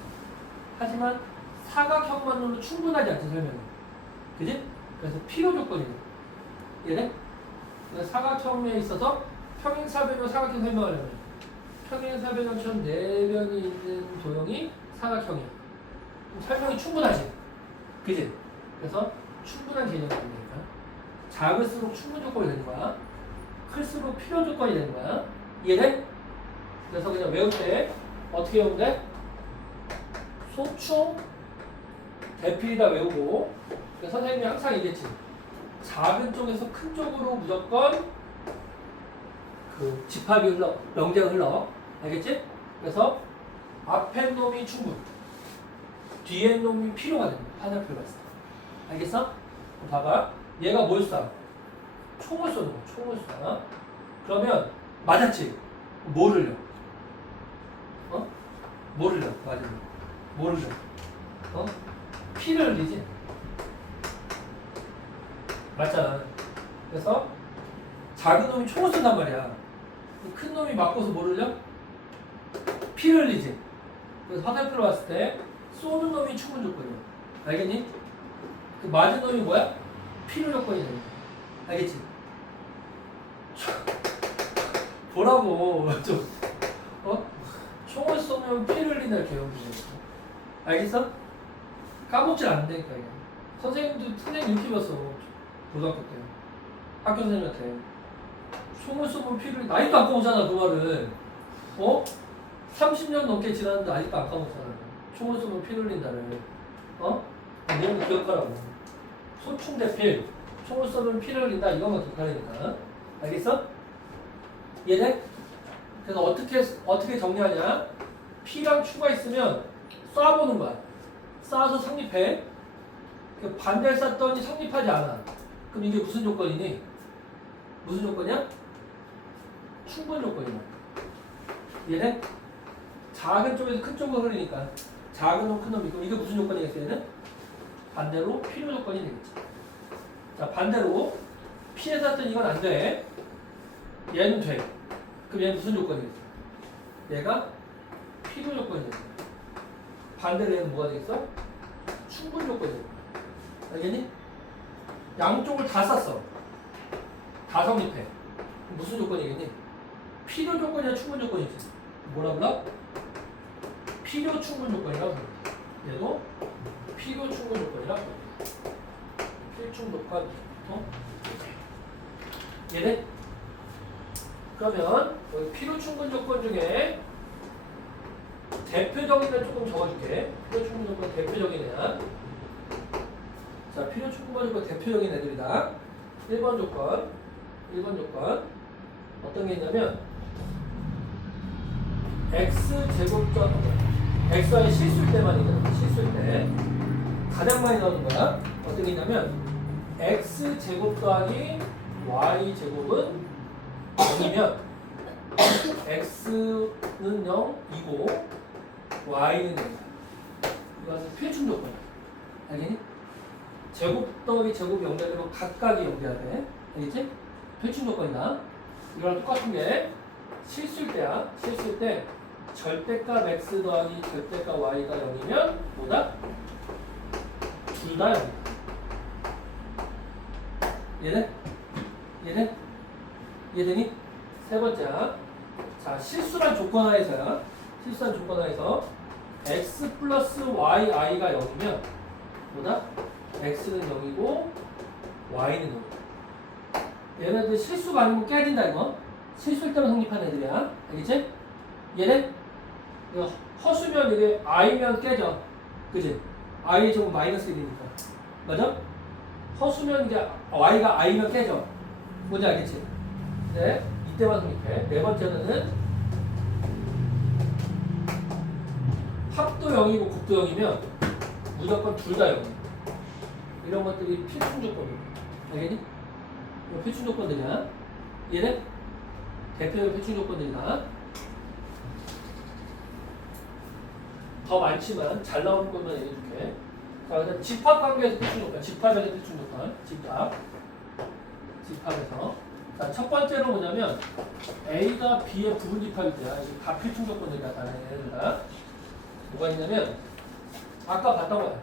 하지만 사각형만으로 충분하지 않지 설명이. 그지? 그래서 필요 조건이야. 이해돼? 그래서 사각형에 있어서 평행사변형 사각형 설명하려면 평행사변형처럼 네 변이 있는 도형이 사각형이야. 설명이 충분하지. 그지? 그래서 충분한 개념이 되니까 작을수록 충분 조건이 되는 거야. 클수록 필요 조건이 되는 거야. 이해돼? 그래서 그냥 외울 때 어떻게 외우면 돼? 소충 대필이다 외우고 선생님이 항상 얘기했지. 작은 쪽에서 큰 쪽으로 무조건 그 집합이 흘러, 명제가 흘러. 알겠지? 그래서 앞에 놈이 충분, 뒤에 놈이 필요가 됩니다. 화살표가 있어. 알겠어? 봐봐. 얘가 뭘 쏴? 총을 쏘는 거야. 총을 쏴. 그러면 맞았지? 뭘 흘려? 어? 뭘 흘려? 맞아. 뭘 흘려? 어? 피를 흘리지? 맞잖아. 그래서 작은 놈이 총을 쏜단 말이야. 큰 놈이 맞고서 뭘 흘려? 피를 흘리지. 그래서 화살표로 봤을 때 쏘는 놈이 충분 조건이야. 알겠니? 그 맞은 놈이 뭐야? 필요 조건이 되는 거야. 알겠지? 보라고 좀 어? 총을 쏘면 피를 흘린다 이렇게 외우면 알겠어? 까먹질 않는다니까 이게. 선생님 이렇게 봤어. 고등학교 때 학교 선생님한테 총을 쏘면 피를 아직도 안 까먹잖아 그 말은. 어? 30년 넘게 지났는데 아직도 안 까먹잖아. 총을 쏘면 피를 흘린다를. 어? 내용 기억하라고. 소충대필 총을 쏘면 피를 흘린다 이것만 기억하라니까. 알겠어? 이해돼? 그래서 어떻게 정리하냐? P랑 Q가 있으면 쏴보는 거야. 쏴서 성립해. 반대를 쐈더니 성립하지 않아. 그럼 이게 무슨 조건이니? 무슨 조건이야? 충분 조건이야. 이해돼? 작은 쪽에서 큰 쪽으로 흐르니까 작은 놈, 큰 놈이 있고 이게 무슨 조건이겠어 얘는? 반대로 필요 조건이 되겠지. 자 반대로 P에 쐈더니 이건 안 돼. 얘는 돼. 그럼 얘는 무슨 조건이겠어? 얘가 필요 조건이 되겠어. 반대로 얘는 뭐가 되겠어? 충분 조건이 되겠어. 알겠니? 양쪽을 다 쐈어. 다 성립해. 무슨 조건이겠니? 필요 조건이야 충분 조건이지. 뭐라 불러? 필요 충분 조건이라고 불러. 얘도 필요 충분 조건이라고 불러. 필충 조건 얘네? 그러면 여기 필요 충분 조건 중에 대표적인 애 조금 적어줄게. 필요 충분 조건 대표적인 애야. 자, 필요 충분 조건 대표적인 애들이다. 1번 조건 어떤 게 있냐면 x제곱전 x와의 실수일 때만 있거든. 실수일 때 가장 많이 나오는 거야. 어떤 게 있냐면 x제곱 더하기 y제곱은 0이면 x는 0이고 y는 0이야. 이건 필충 조건이야. 알겠니? 제곱 더하기 제곱이 0되면 각각이 0돼야 돼. 알겠지? 필충 조건이다. 이거랑 똑같은 게 실수일 때야. 실수일 때 절대값 x 더하기 절대값 y가 0이면 뭐다? 둘 다 0이다. 얘네? 이해되니? 세 번째야. 자, 실수란 조건 하에서야. 실수란 조건 하에서 x 플러스 yi가 0이면 뭐다? x는 0이고 y는 0이다. 얘네들 실수가 아니고 깨진다 이거. 실수일 때만 성립한 애들이야. 알겠지? 얘네? 이거 허수면 이게 i면 깨져. 그지? i의 제곱 마이너스 1이니까. 맞아? 허수면 이제 y가 i면 깨져. 뭔지 알겠지? 네. 이때만 성립해. 네 번째는 합도 0이고 곱도 0이면 무조건 둘 다 0이야. 이런 것들이 필충 조건이야. 알겠니? 이거 필충 조건들이야. 얘네 대표적 필충 조건들이다. 더 많지만 잘 나오는 것만 얘기해줄게. 자, 그래서 집합 관계에서 필충 조건, 집합에서 필충 조건, 집합에서. 자, 첫 번째로 뭐냐면 A가 B의 부분 집합일 때야. 이게 다 필충 조건들이야. 다른 애들다. 뭐가 있냐면 아까 봤던 거야.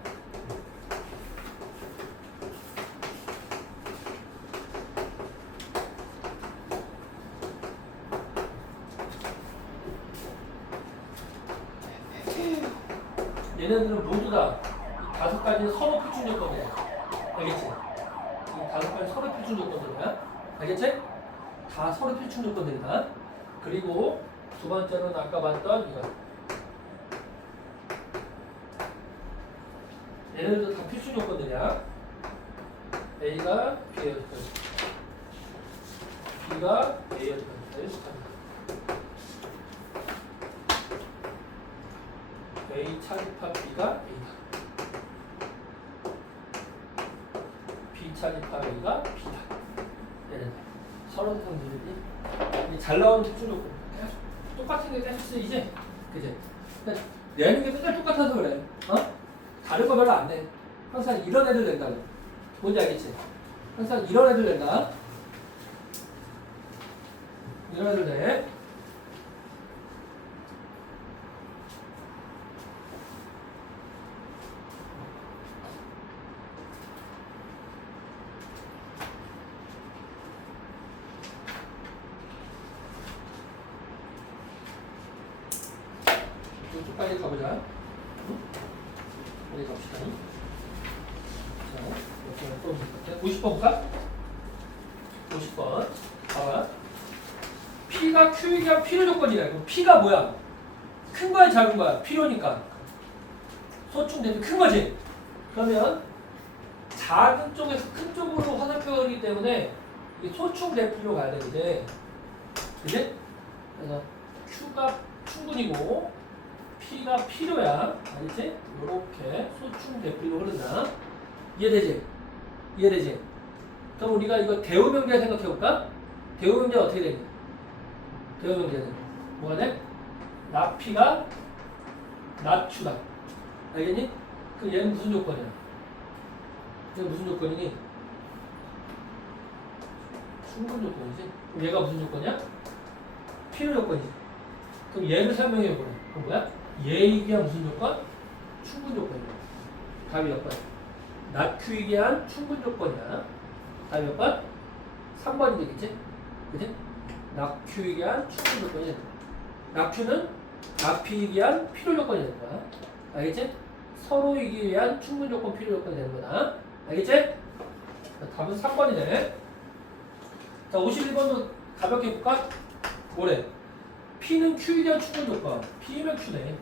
얘네들은 모두 다 다섯 가지는 서로 필충 조건이야. 알겠지? 이 다섯 가지 서로 필충 조건들이야. 알겠지? 다 서로 필충 조건들이다. 그리고 두 번째로는 아까 봤던 이거. 얘네들도 다 필충 조건들이야. A가 B의 여지까지, B가 A의 여지까지. A 차집합 B가 A다. B 차집합 A가 B다. 얘네들 서로 성질이 잘 나오는 특징 조건. 계속 똑같은 게 계속 쓰이지? 그지? 그러니까 내는 게 맨날 똑같아서 그래. 어? 다른 거 별로 안 내. 항상 이런 애들 낸다. 뭔지 알겠지? 항상 이런 애들 낸다. 이런 애들 내. 좀 빨리 가보자. 응? 빨리 갑시다. 자, 이렇게 또 50번 볼까? 50번. 봐봐. P가 Q에 대한 필요 조건이래. 그럼 P가 뭐야? 큰 거야, 작은 거야? 필요니까. 소충 대비 큰 거지? 그러면 작은 쪽에서 큰 쪽으로 화살표가 그리기 때문에 이 소충 대필로 가야 돼, 이제. 그지? 그래서 Q가 충분이고 P가 필요야. 알겠지? 요렇게 소충 대필로 흐른다. 이해되지? 이해되지? 그럼 우리가 이거 대우명제 생각해볼까? 대우명제 어떻게 되냐? 대우명제는 뭐가 돼? 나 P가 나 Q다. 알겠니? 그럼 얘는 무슨 조건이야? 얘는 무슨 조건이니? 충분 조건이지? 그럼 얘가 무슨 조건이야? 필요 조건이지. 그럼 얘를 설명해보래. 그럼 뭐야? 얘에 대한 무슨 조건? 충분 조건이야. 답이 몇 번? 낮추기 위한 충분 조건이야. 답이 몇 번? 3번이 되겠지? 그치? 낮추기 위한 충분 조건이 된다. 낮추는 낮추기 위한 필요 조건이 되는 거야. 알겠지? 서로이기 위한 충분 조건, 필요 조건이 되는 거다. 알겠지? 답은 3번이네. 자, 51번도 가볍게 해볼까? 뭐래? P는 Q에 대한 충분 조건. P면 Q네.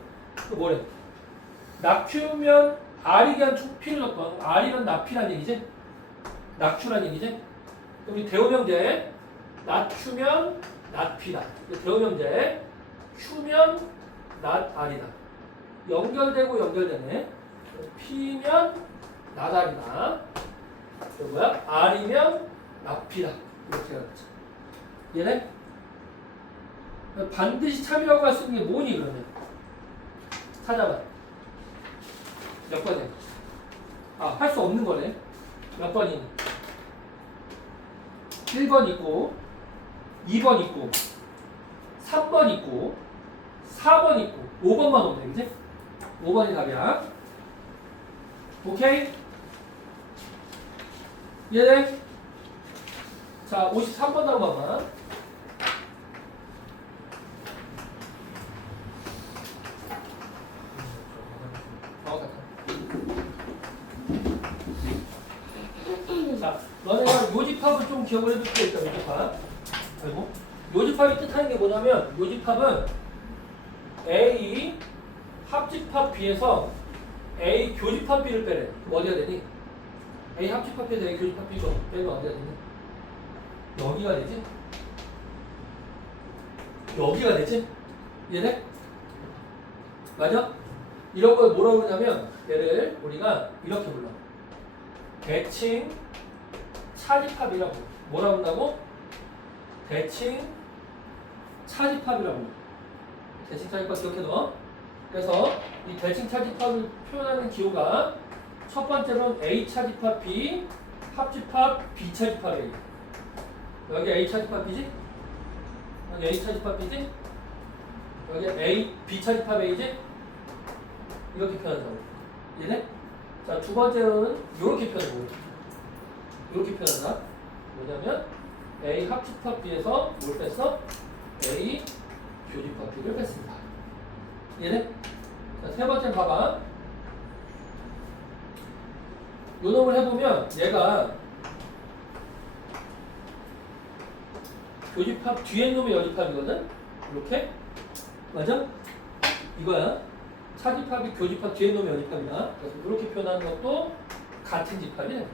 또 뭐래? 낙Q면 R에 대한 필요 조건. R이면 낙P란 얘기지? 낙Q란 얘기지? 그럼 이 대우명제 낙Q면 낙P다. 대우명제 Q면 낙R이다. 연결되고 연결되네. P면 낙R이다. 그 뭐야? R이면 낙P다. 이렇게 가르쳐. 얘네? 반드시 참이라고 할 수 있는 게 뭐니 그러면? 찾아봐. 몇 번이야? 아, 할 수 없는 거네. 몇 번이니? 1번 있고 2번 있고 3번 있고 4번 있고 5번만 오면 되겠지? 5번이 답이야. 오케이? 예. 자, 53번 나와봐. 자, 너네가 요집합을 좀 기억을 해둘 수 있다. 요집합. 그리고 요집합이 뜻하는 게 뭐냐면 요집합은 A 합집합 B에서 A 교집합 B를 빼래. 그럼 어디가 되니? A 합집합 B에서 A 교집합 B 빼면 어디가 되니? 여기가 되지? 여기가 되지? 이해돼? 맞아? 이런 걸 뭐라고 그러냐면 얘를 우리가 이렇게 불러. 대칭 차집합이라고. 뭐라고 한다고? 대칭 차집합이라고. 대칭 차집합 기억해둬. 그래서 이 대칭 차집합을 표현하는 기호가 첫 번째로는 A 차집합 B, 합집합 B 차집합이에요. 여기 A 차집합 B지? 여기 A 차집합 B지? 여기 A, B 차집합 A지? 이렇게 표현한다고. 이해돼? 자, 두 번째로는 이렇게 표현하고 이렇게 표현한다. 뭐냐면 A 합집합 B에서 뭘 뺐어? A 교집합 B를 뺐습니다. 이해돼? 자, 세 번째 봐봐. 요 놈을 해보면 얘가 교집합 뒤에 놈의 여집합이거든? 이렇게? 맞아? 이거야. 차집합이 교집합 뒤에 놈의 여집합이다. 그래서 이렇게 표현하는 것도 같은 집합이 됩니다.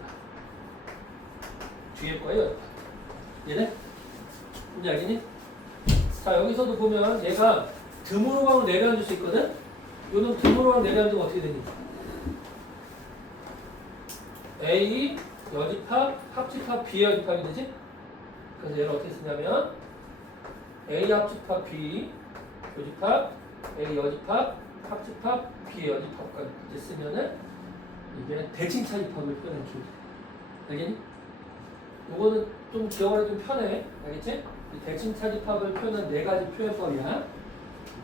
뒤에 거의 여집합. 이해돼? 뭔지 알겠니? 자, 여기서도 보면 얘가 드문호강으로 내려앉을 수 있거든? 요놈 드문호강 내려앉으면 어떻게 되니? A 여집합, 합집합, B의 여집합이 되지? 그래서 얘를 어떻게 쓰냐면 A 합집합 B 교집합, A 여집합, 합집합, B의 여집합까지 이제 쓰면은 이게 대칭 차집합을 표현한 기호. 알겠니? 요거는 좀 기억하기 좀 편해. 알겠지? 이 대칭 차집합을 표현한 네 가지 표현법이야.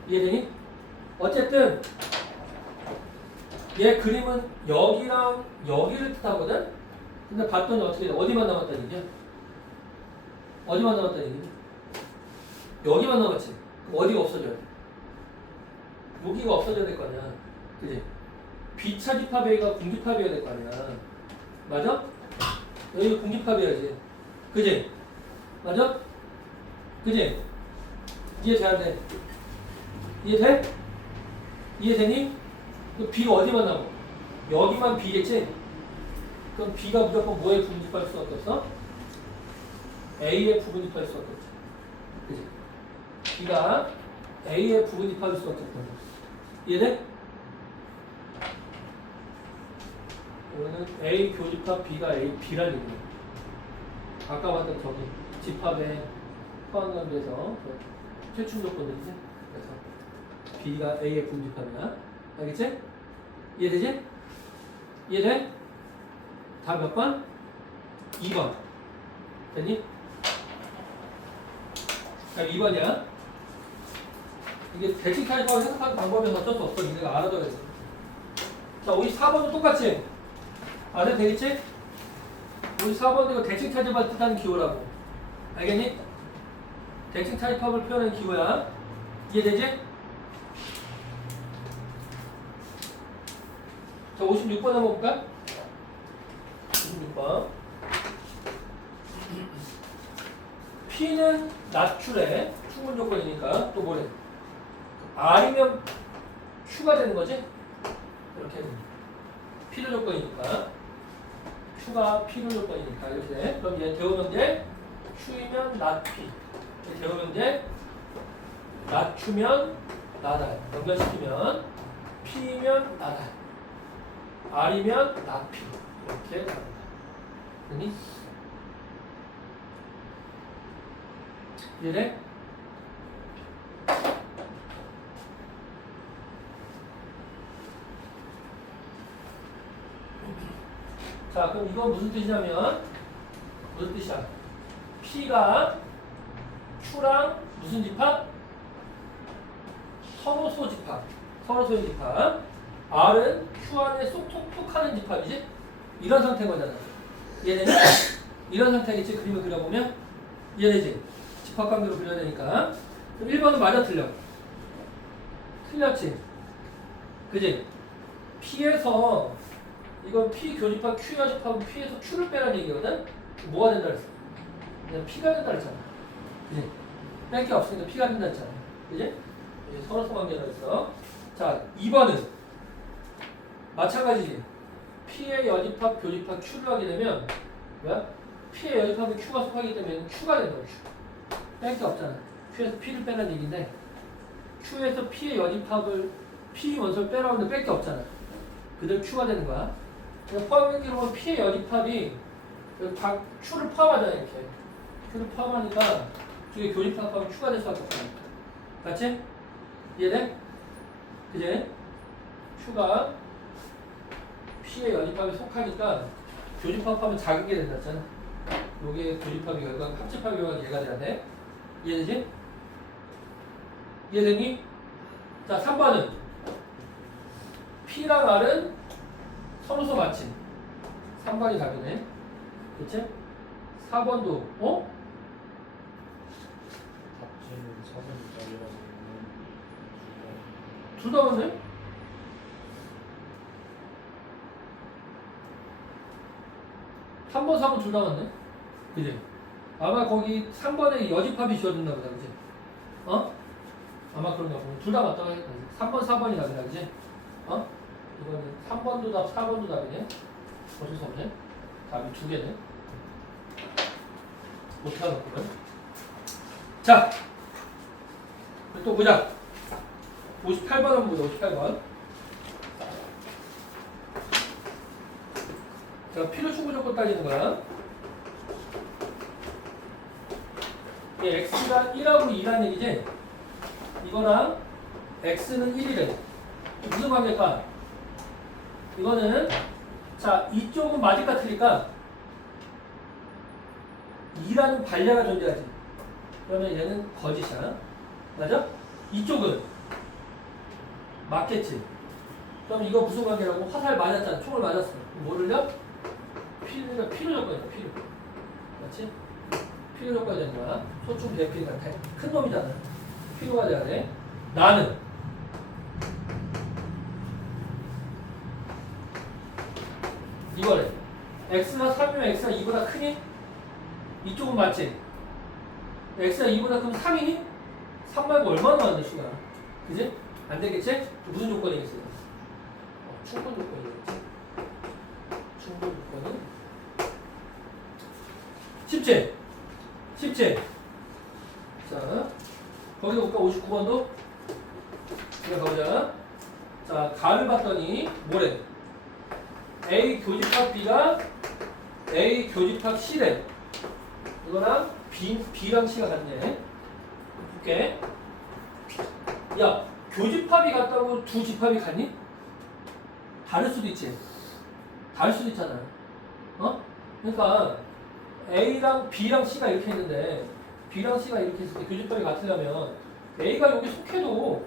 이해되니? 어쨌든 얘 그림은 여기랑 여기를 뜻하거든? 근데 봤더니 어떻게 돼? 어디만 남았다는 얘기야? 어디만 남았다는 얘기야? 여기만 남았지? 그럼 어디가 없어져야 돼? 여기가 없어져야 될 거 아니야. 그지? 비차집합 A가 공집합이어야 될 거 아니야. 맞아? 여기가 공집합이어야지. 그지? 맞아? 그지? 이해 안 돼? 이해돼? 이해되니? 그럼 B가 어디만 남아? 여기만 B겠지? 그럼 B가 무조건 뭐에 부분집할 수밖에 없어? A에 부분집할 수밖에 없지. 그지? B가 A에 부분집할 수밖에 없다. 이해돼? 이거는 A 교집합 B가 A, B라는 얘기야. 아까 봤던 저기 집합에 포함한 비해서 최충 조건들이지? 그래서 B가 A의 부분집합이야. 알겠지? 이해되지? 이해돼? 다 몇 번? 2번. 됐니? 자, 2번이야. 이게 대칭 차집합을 해석하는 방법은 어쩔 수 없어. 니네가 알아둬야 돼. 자, 54번도 똑같이. 알아도 되겠지? 54번도 이거 대칭 차집합을 뜻하는 기호라고. 알겠니? 대칭 차집합을 표현하는 기호야. 이해되지? 자, 56번 한번 볼까? 56번. P는 낮출의 충분 조건이니까 또 뭐래? R이면 Q가 되는 거지? 이렇게 필요 조건이니까 Q가 필요 조건이니까 이렇게 돼. 그럼 얘 대오명제 Q이면 낮 P. 대오명제 낮추면 나달. 연결시키면 P면 나달. R이면 낮 P. 이렇게 나옵니다. 됐니? 이해돼? 자, 그럼 이건 무슨 뜻이냐면 무슨 뜻이야? P가 Q랑 무슨 집합? 서로 소집합. 서로 소집합. R은 Q 안에 쏙쏙쏙 하는 집합이지? 이런 상태인 거잖아. 이해되냐? 이런 상태겠지? 그림을 그려보면? 이해되지? 집합관계로 그려야 되니까. 그럼 1번은 맞아 틀려? 틀렸지? 그지? P에서 이건 P 교집합 Q 여집합은 P에서 Q를 빼라는 얘기거든? 뭐가 된다 그랬어? 그냥 P가 된다 그랬잖아. 그지? 뺄 게 없으니까 P가 된다 그랬잖아. 그지? 서로서 관계라 그랬어. 자, 2번은 마찬가지지. P의 여집합, 교집합 Q를 하게 되면 뭐야? P의 여집합은 Q가 속하기 때문에 Q가 된다. Q. 뺄 게 없잖아. Q에서 P를 빼라는 얘기인데 Q에서 P의 여집합을 P 원소를 빼라고 하는데 뺄 게 없잖아. 그대로 Q가 되는 거야. 포함관계로 보면 P의 여집합이 다 Q를 포함하잖아. 이렇게 Q를 포함하니까 저게 교집합하면 Q가 될 수밖에 없잖아. 맞지? 이해돼? 그지? Q가 P의 여집합에 속하니까 교집합하면 작게 된다 했잖아. 요게 교집합의 결과, 합집합의 결과가 얘가 돼야 돼. 이해되지? 이해되니? 자, 3번은 P랑 R은 서로서 마침. 3번이 답이네. 그치? 4번도, 어? 답지는 4번짜리라고 둘 다 맞네? 삼 번 4번 둘 다 맞네? 그지? 아마 거기 3번에 여집합이 지어졌나 보다, 그지? 어? 아마 그런가 보다. 둘 다 맞다고 했다. 3번, 4번이 답이다, 그지? 어? 이거는 3번도 답, 4번도 답이네? 어쩔 수 없네? 답이 두 개네? 어떻게 하는 거야? 자! 또 보자. 58번 한번 보자, 58번. 자, 필요 충분 조건 따지는 거야. 예, x가 1하고 2라는 얘기지? 이거랑 x는 1이래. 무슨 관계일까? 이거는, 자, 이쪽은 맞을까 틀릴까? 2라는 반례가 존재하지. 그러면 얘는 거짓이야. 맞아? 이쪽은 맞겠지. 그럼 이거 무슨 관계라고? 화살 맞았잖아. 총을 맞았어. 뭐를요? 필요 조건이야. 필요. 맞지? 필요 조건이 되는 거야. 소충 대피가 큰 놈이잖아. 필요가 돼야 돼. 나는 이거래. x가 3이면 x가 2보다 크니? 이쪽은 맞지? x가 2보다 크면 3이니? 3 말고 얼마나 많은데 수가? 그지? 안 되겠지? 무슨 조건이겠어요? 충분 조건이겠지. 충분 조건은 쉽지? 쉽지? 자, 거기도 볼까? 59번도? 그냥 가보자. 자, 가를 봤더니 뭐래? A 교집합 B가 A 교집합 C래. 이거랑 B랑 C가 같네. 볼게. 야, 교집합이 같다고 두 집합이 같니? 다를 수도 있지. 다를 수도 있잖아. 어? 그러니까 A랑 B랑 C가 이렇게 있는데 B랑 C가 이렇게 있을 때 교집합이 같으려면 A가 여기 속해도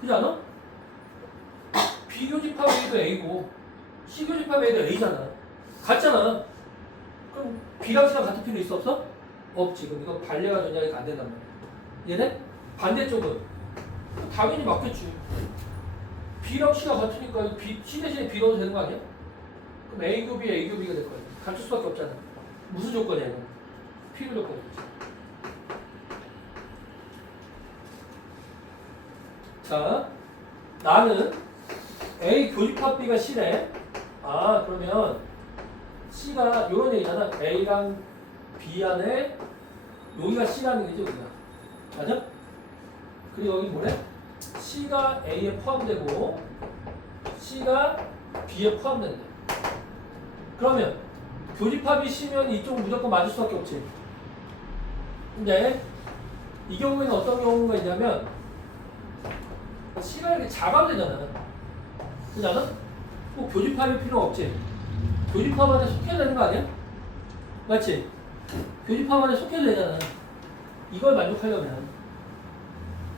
그렇지 않아? B 교집합 A도 A고 C 교집합 A도 A잖아. 같잖아. 그럼 B랑 C랑 같은 필요 있어 없어? 없지. 그럼 이거 반례가 존재하니까 안 된단 말이야. 얘네? 반대쪽은 당연히 맞겠지. B랑 C가 같으니까 C 대신에 B 넣어도 되는 거 아니야? 그럼 A 교비 A 교비가 될 거야. 갖출 수밖에 없잖아. 무슨 조건이야 이거? 필요 조건이지. 자, 나는 A 교집합 B가 C래. 아, 그러면 C가 요런 얘기잖아. A랑 B 안에 여기가 C라는 얘기죠, 여기가. 맞아? 그리고 여기 뭐래? C가 A에 포함되고 C가 B에 포함된대. 그러면 교집합이 C면 이쪽은 무조건 맞을 수밖에 없지. 근데 이 경우에는 어떤 경우가 있냐면 C가 이렇게 작아도 되잖아. 그렇지 않아? 꼭 교집합이 필요 없지. 교집합 안에 속해야 되는 거 아니야? 맞지? 교집합 안에 속해도 되잖아. 이걸 만족하려면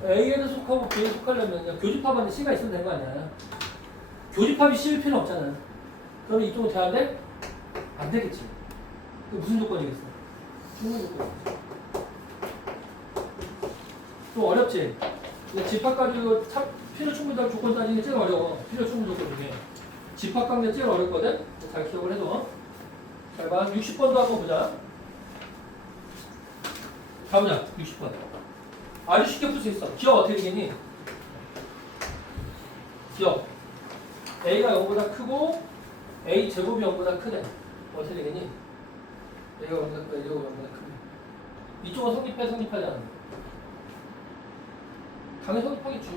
A에도 속하고 B에 속하려면 그냥 교집합 안에 C가 있으면 되는 거 아니야. 교집합이 C일 필요 없잖아. 그러면 이쪽으로 돼야 돼? 안 되겠지. 그 무슨 조건이겠어? 충분 조건이겠지. 좀 어렵지? 근데 집합 가지고 필요 충분 조건 따지는 게 제일 어려워. 필요 충분 조건 중에. 집합 관계 제일 어렵거든? 잘 기억을 해둬. 잘 봐. 60번도 한번 보자. 가보자. 60번. 아주 쉽게 풀 수 있어. 기억 어떻게 되겠니? 기억. A가 0보다 크고 A 제곱이 0보다 크네. 어떻게 되겠니? A가 0보다 크고 A가 0보다 크네. 이쪽은 성립하지 않아. 당연히 성립하겠지.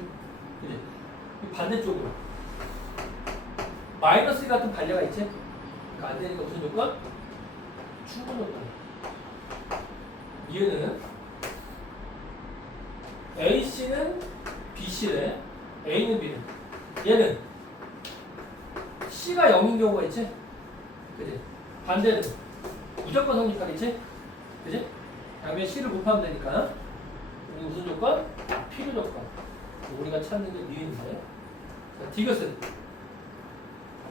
그지? 이 반대쪽으로. 마이너스 같은 반례가 있지? 그러니까 안 되니까 무슨 조건? 충분 조건. 얘는 AC는 BC래. A는 B래. 얘는 C가 0인 경우가 있지? 그지? 반대는 무조건 성립하겠지? 그지? 다음에 C를 곱하면 되니까 이게 무슨 조건? 필요 조건. 우리가 찾는 게 B인데 디귿은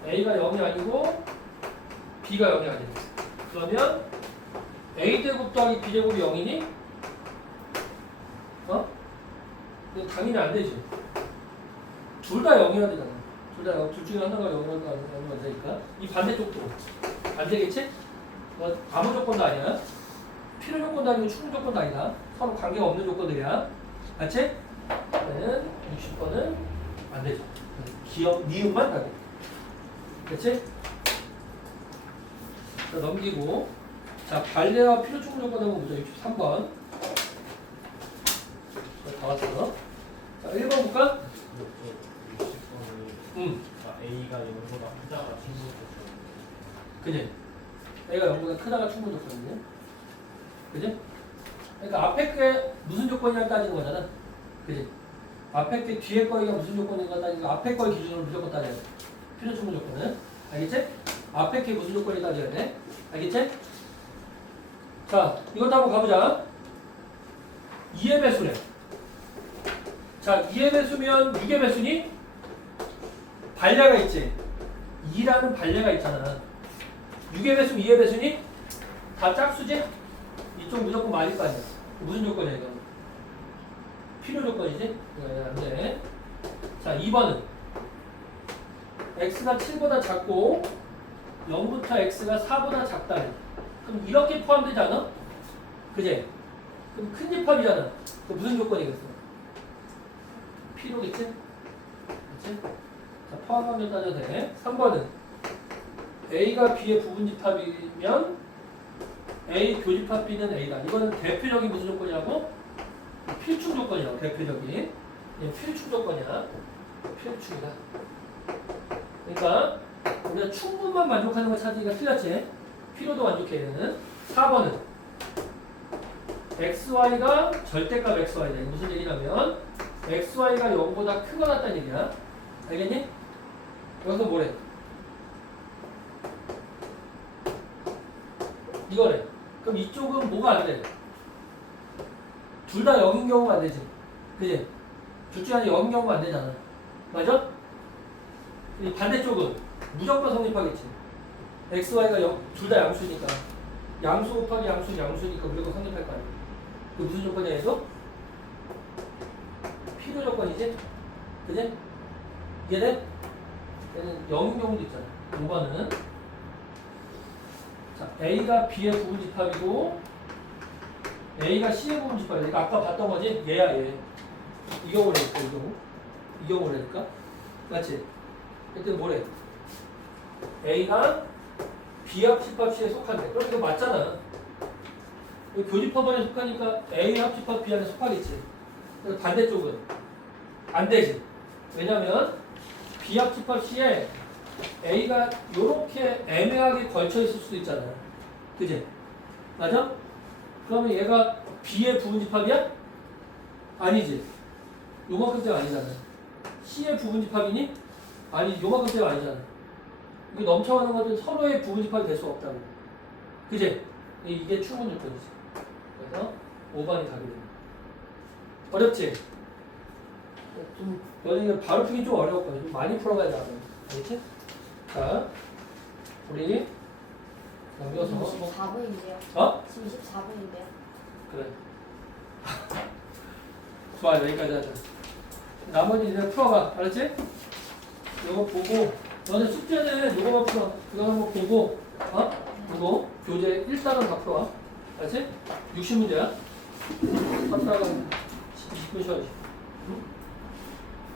A가 0이 아니고 B가 0이 아니야. 그러면 A제곱 더하기 B제곱이 0이니? 어? 이거 당연히 안 되지. 둘 다 0이어야 되잖아. 둘 중에 하나가 0이어야 되니까. 이 반대쪽도 안 되겠지? 아무 조건도 아니야. 필요 조건도 아니고 충분 조건도 아니다. 서로 관계가 없는 조건들이야. 맞지? 그러면 60번은 안 되죠. 니은만 가게. 그치? 자, 넘기고. 자, 반례와 필요 충분 조건은 보자. 63번. 다 왔어. 자, 1번 볼까? 60번이 A가 0보다 크다가 충분 조건. 그지? A가 0보다 크다가 충분 조건이네. 그지? 그러니까 앞에 게 무슨 조건이냐 따지는 거잖아. 그지? 앞에 게 뒤에 거가 무슨 조건인가 따지는 거 앞에 거 기준으로 무조건 따져야 돼. 필요 충분 조건은. 알겠지? 앞에 게 무슨 조건이 따져야 돼. 알겠지? 자, 이것도 한번 가보자. 2의 배수래. 자, 2의 배수면 6의 배수니? 반례가 있지. 2라는 반례가 있잖아. 6의 배수면 2의 배수니? 다 짝수지? 이쪽 무조건 맞을 거 아니야. 무슨 조건이야, 이거? 필요 조건이지? 안 돼. 자, 2번은 x가 7보다 작고 0부터 x가 4보다 작다. 그럼 이렇게 포함되지 않아? 그지? 그럼 큰 집합이잖아. 그 무슨 조건이겠어? 필요겠지? 그치? 자, 포함하면 따져도 돼. 3번은 A가 B의 부분집합이면 A 교집합 B는 A다. 이거는 대표적인 무슨 조건이라고? 필충 조건이라고. 대표적인. 얘 필충 조건이야. 필충이다. 그러니까 우리가 충분만 만족하는 걸 찾으니까 틀렸지. 필요도 만족해야 되는. 4번은 XY가 절대값 XY다. 이게 무슨 얘기냐면 XY가 0보다 크거나 같다는 얘기야. 알겠니? 여기서 뭐래? 이거래. 그럼 이쪽은 뭐가 안 돼? 둘 다 0인 경우가 안 되지. 그지? 둘 중에 하나 0인 경우가 안 되잖아. 맞아? 이 반대쪽은 무조건 성립하겠지. X, Y가 둘 다 양수니까. 양수 곱하기 양수는 양수니까 무조건 성립할 거 아니야. 그 무슨 조건이야, 얘도? 필요 조건이지? 그지? 이해돼? 얘는 0인 경우도 있잖아. 5번은 자, A가 B의 부분집합이고 A가 C의 부분집합이야. 이거 아까 봤던 거지? 얘야, 얘. 이 경우를 해볼까, 이 경우? 이 경우를 해볼까? 맞지? 그때 뭐래? A가 B 합집합 C에 속한대. 그럼 이거 맞잖아. 교집합 안에 속하니까 A 합집합 B 안에 속하겠지. 그래서 반대쪽은 안 되지. 왜냐면 B 합집합 C에 A가 요렇게 애매하게 걸쳐 있을 수도 있잖아. 그지? 맞아? 그러면 얘가 B의 부분집합이야? 아니지. 요만큼때가 아니잖아. C의 부분집합이니? 아니, 요만큼때가 아니잖아. 이게 넘쳐가는 것들은 서로의 부분집합이 될 수 없다고. 그지? 이게 충분 조건이지. 그래서 5번이 답이 됩니다. 어렵지? 좀 너네 바로 풀기 좀 어려웠거든. 좀 많이 풀어가야 돼. 알겠지? 자, 우리 넘겨서 24분인데요. 어? 지금 24분인데요. 그래. 좋아, 여기까지 하자. 나머지 이제 풀어봐. 알았지? 이거 보고 너네 숙제는 이거만 풀어. 그거 한번 보고 이거 교재 1단은 다 풀어와. 알았지? 60문제야. 하다가 20분 쉬어야지.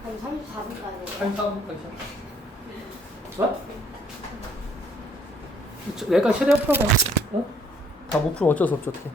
한 34분까지. 한 4분까지 쉬어. 어? 내가 최대한 풀어봐. 어? 다 못 풀면 어쩔 수 없죠, 어떻게. 어?